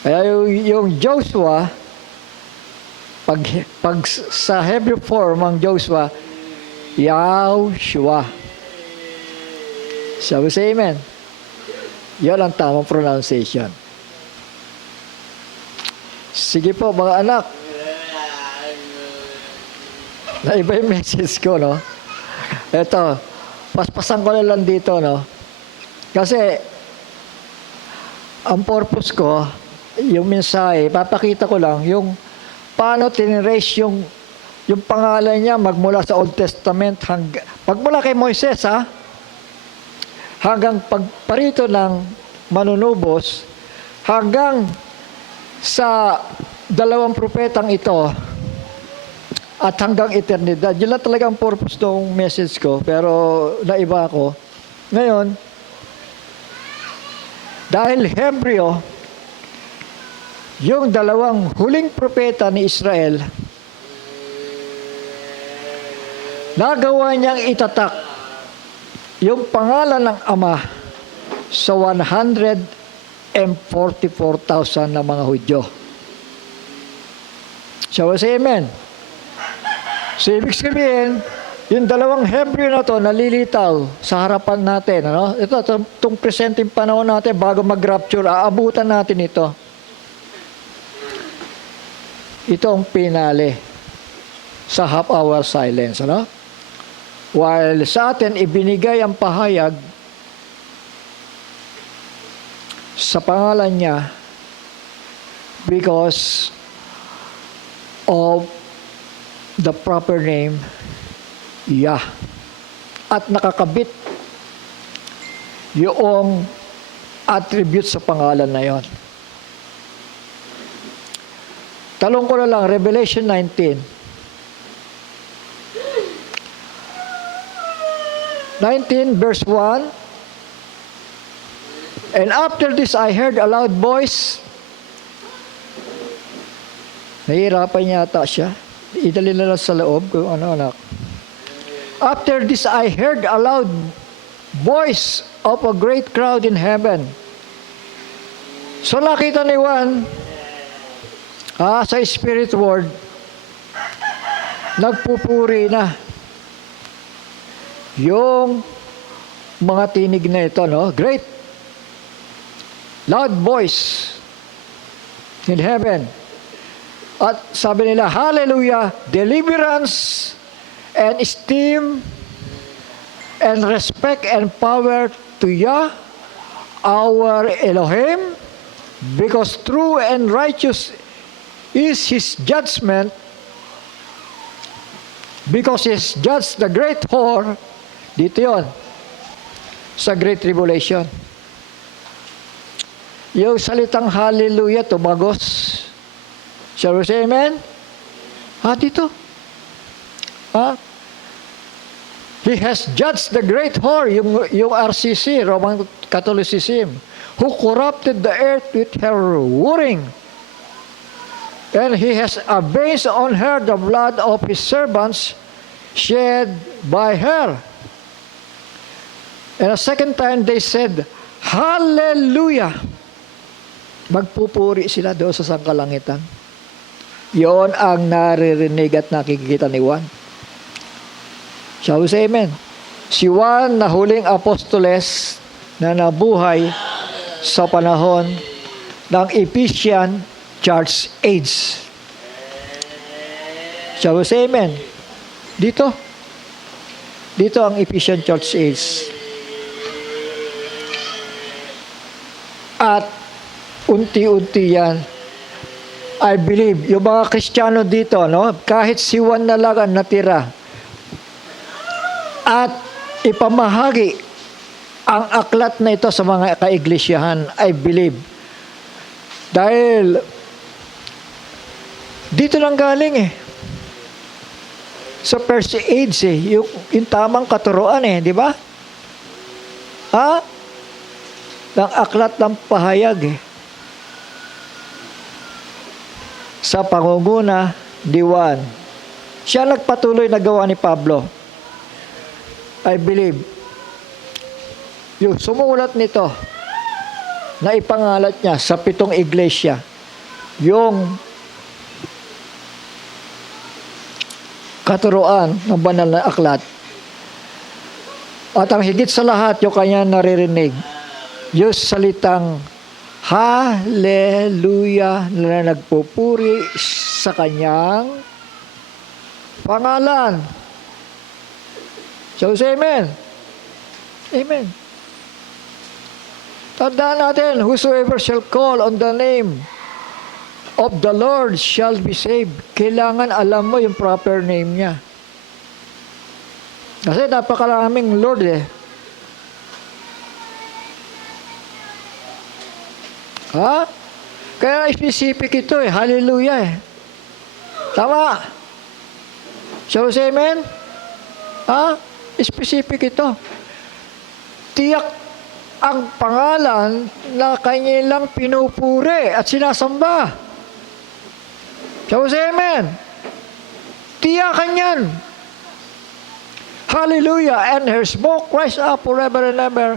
Kaya yung Joshua, pag sa Hebrew form ang Joshua, Yahshua. Sabi sa amen. Yan ang tamang pronunciation. Sige po mga anak. Naiba yung message ko, no? Ito, paspasan ko na lang dito, no? Kasi, ang purpose ko, yung mensahe, papakita ko lang yung paano tinirace yung pangalan niya magmula sa Old Testament magmula kay Moises, hanggang pagparito ng manunubos, hanggang sa dalawang propetang ito, at hanggang eternidad. Yun lang talaga ang purpose ng message ko, pero naiba ako. Ngayon, dahil Hebreo, yung dalawang huling propeta ni Israel, nagawa niyang itatak yung pangalan ng Ama sa 144,000 na mga Hudyo. So, say amen. So, ibig sabihin, yung dalawang Hebreo na to nalilitaw sa harapan natin. Ano? Itong presenteng panahon natin, bago mag-rapture, aabutan natin ito. Ito ang pinali sa half-hour silence. Ano? While sa atin, ibinigay ang pahayag sa pangalan niya because of the proper name, Yah. At nakakabit yung attribute sa pangalan na yon. Talong ko na lang, Revelation 19. 19 verse 1. And after this I heard a loud voice. Nahihirapan yata siya. Idali na lang sa loob kung ano, anak. After this I heard a loud voice of a great crowd in heaven. So nakita ni Juan sa spirit world, nagpupuri na yung mga tinig na ito, no? Great loud voice in heaven. At sabi nila, hallelujah, deliverance and esteem and respect and power to Yah, our Elohim, because true and righteous is His judgment, because He's judged the great whore. Dito yun, sa Great Tribulation. Yung salitang hallelujah, tumagos. Shall we say amen? Dito. He has judged the great whore, yung RCC, Roman Catholicism, who corrupted the earth with her whoring. And He has avenged on her the blood of His servants shed by her. And a second time they said, hallelujah. Magpupuri sila doon sa sangkalangitan. Yon ang naririnig at nakikita ni Juan. Shall we say amen? Si Juan na huling apostoles na nabuhay sa panahon ng Ephesian Church Age. Shall we say amen? Dito ang Ephesian Church Age. At unti-unti yan, I believe, yung mga Kristiyano dito, no? Kahit si Juan na lang ang natira, at ipamahagi ang aklat na ito sa mga kaiglesiyahan, I believe. Dahil dito lang galing eh. Sa first age eh, yung tamang katuruan eh, di ba? Ha? Ng aklat ng pahayag eh. Sa pangunguna ni Juan. Siya nagpatuloy na gawa ni Pablo. I believe. Yung sumulat nito, na ipangalat niya sa 7 iglesia, yung katuruan ng banal na aklat. At ang higit sa lahat, yung kanya naririnig, yung salitang Hallelujah na nagpupuri sa kanyang pangalan. So say amen. Amen. Tandaan natin, whosoever shall call on the name of the Lord shall be saved. Kailangan alam mo yung proper name niya. Kasi napakaraming Lord eh. Ha? Kaya specific ito eh. Hallelujah eh. Tama. Shall we say amen? Ha? Specific ito. Tiyak ang pangalan na kanilang pinupuri at sinasamba. Shall we say amen? Tiyakan yan. Hallelujah. And her smoke rise up forever and ever.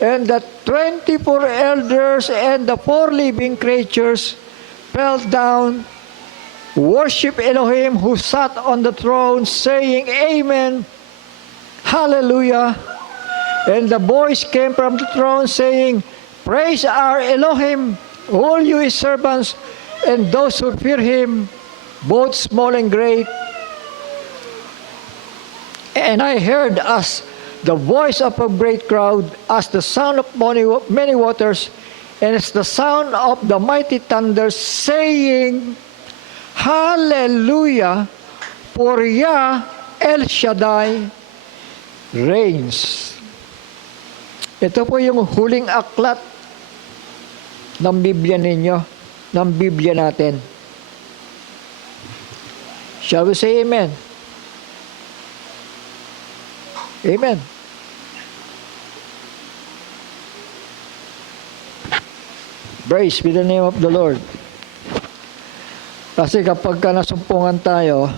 And the 24 elders and the 4 living creatures fell down, worship Elohim who sat on the throne, saying, Amen. Hallelujah. And the voice came from the throne saying, Praise our Elohim, all you his servants, and those who fear him, both small and great. And I heard as the voice of a great crowd, as the sound of many waters, and as the sound of the mighty thunder, saying, Hallelujah, for Yah El Shaddai reigns. Ito po yung huling aklat ng Biblia ninyo, ng Biblia natin. Shall we say amen? Amen. Praise be the name of the Lord. Kasi kapag nasumpungan tayo,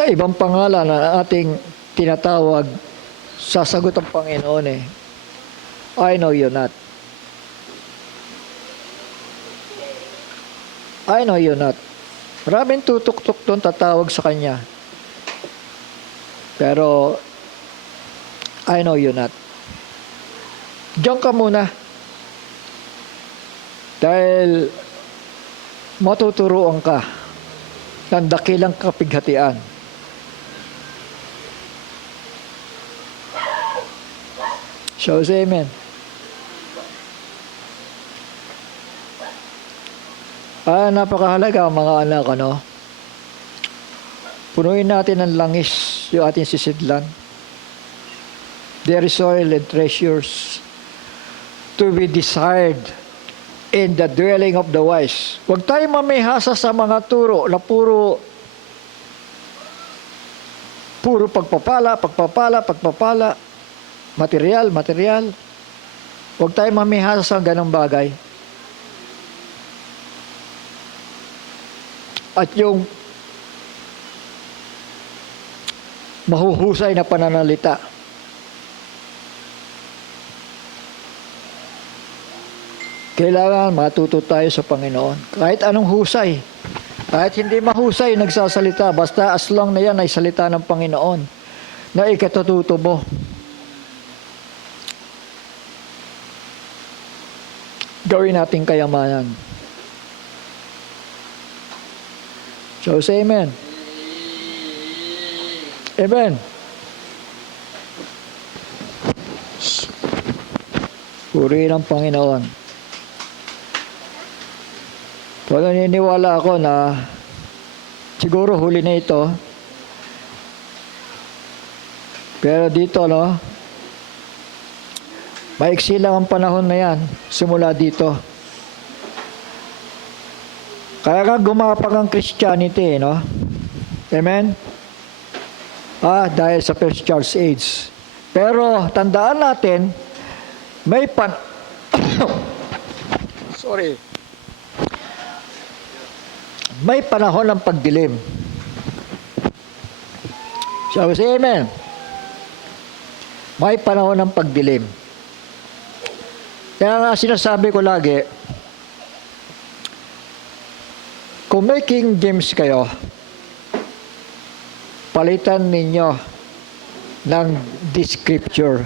na ibang pangalan na ating tinatawag, sasagot ang Panginoon eh. I know you're not. I know you're not. Maraming tutok-tok doon tatawag sa Kanya. Pero, I know you're not. Diyan ka muna. Dahil, matuturuan ka ng dakilang kapighatian. Shall we say amen? Napakahalaga mga anak, ano? Punuin natin ng langis yung ating sisidlan. There is oil and treasures to be desired in the dwelling of the wise. Huwag tayo mamihasa sa mga turo na puro pagpapala, material. Huwag tayo mamihasa sa ganong bagay. At yung mahuhusay na pananalita. Kailangan matuto tayo sa Panginoon. Kahit anong husay, kahit hindi mahusay nagsasalita, basta as long na yan ay salita ng Panginoon na ikatututo mo. Gawin natin kayamanan. So say amen. Amen. Purihin ang Panginoon. So, naniniwala ako na siguro huli na ito. Pero dito, no, maiksi lang ang panahon na yan, simula dito. Kaya ka gumapang ang Christianity, no? Amen? Dahil sa First Charles Age. Pero, tandaan natin, may sorry. May panahon ng pagdilim. Shall we say amen? May panahon ng pagdilim. Kaya nga sinasabi ko lagi, kung may King James kayo, palitan ninyo ng this scripture.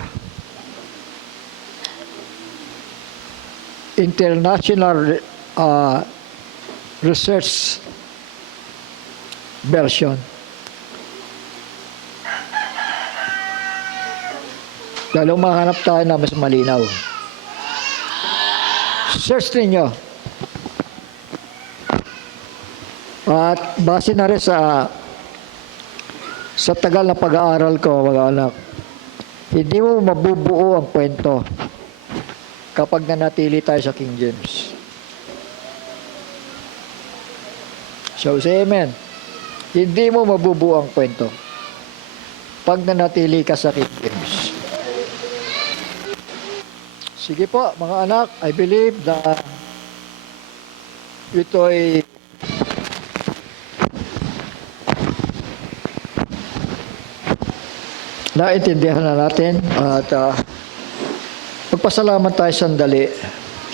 International Research Version. Lalong mahanap tayo na mas malinaw. Search ninyo. At base na rin sa tagal na pag-aaral ko, mga anak, hindi mo mabubuo ang kwento kapag nanatili tayo sa King James. So, say amen. Hindi mo mabubuo ang kwento pag nanatili ka sa King James. Sige po, mga anak, I believe na ito ay naintindihan na natin at magpasalamat tayo sandali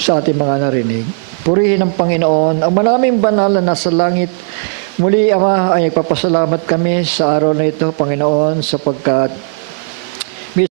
sa ating mga narinig. Purihin ang Panginoon, ang maraming banal na nasa langit. Muli, Ama, ay nagpapasalamat kami sa araw na ito, Panginoon, sapagkat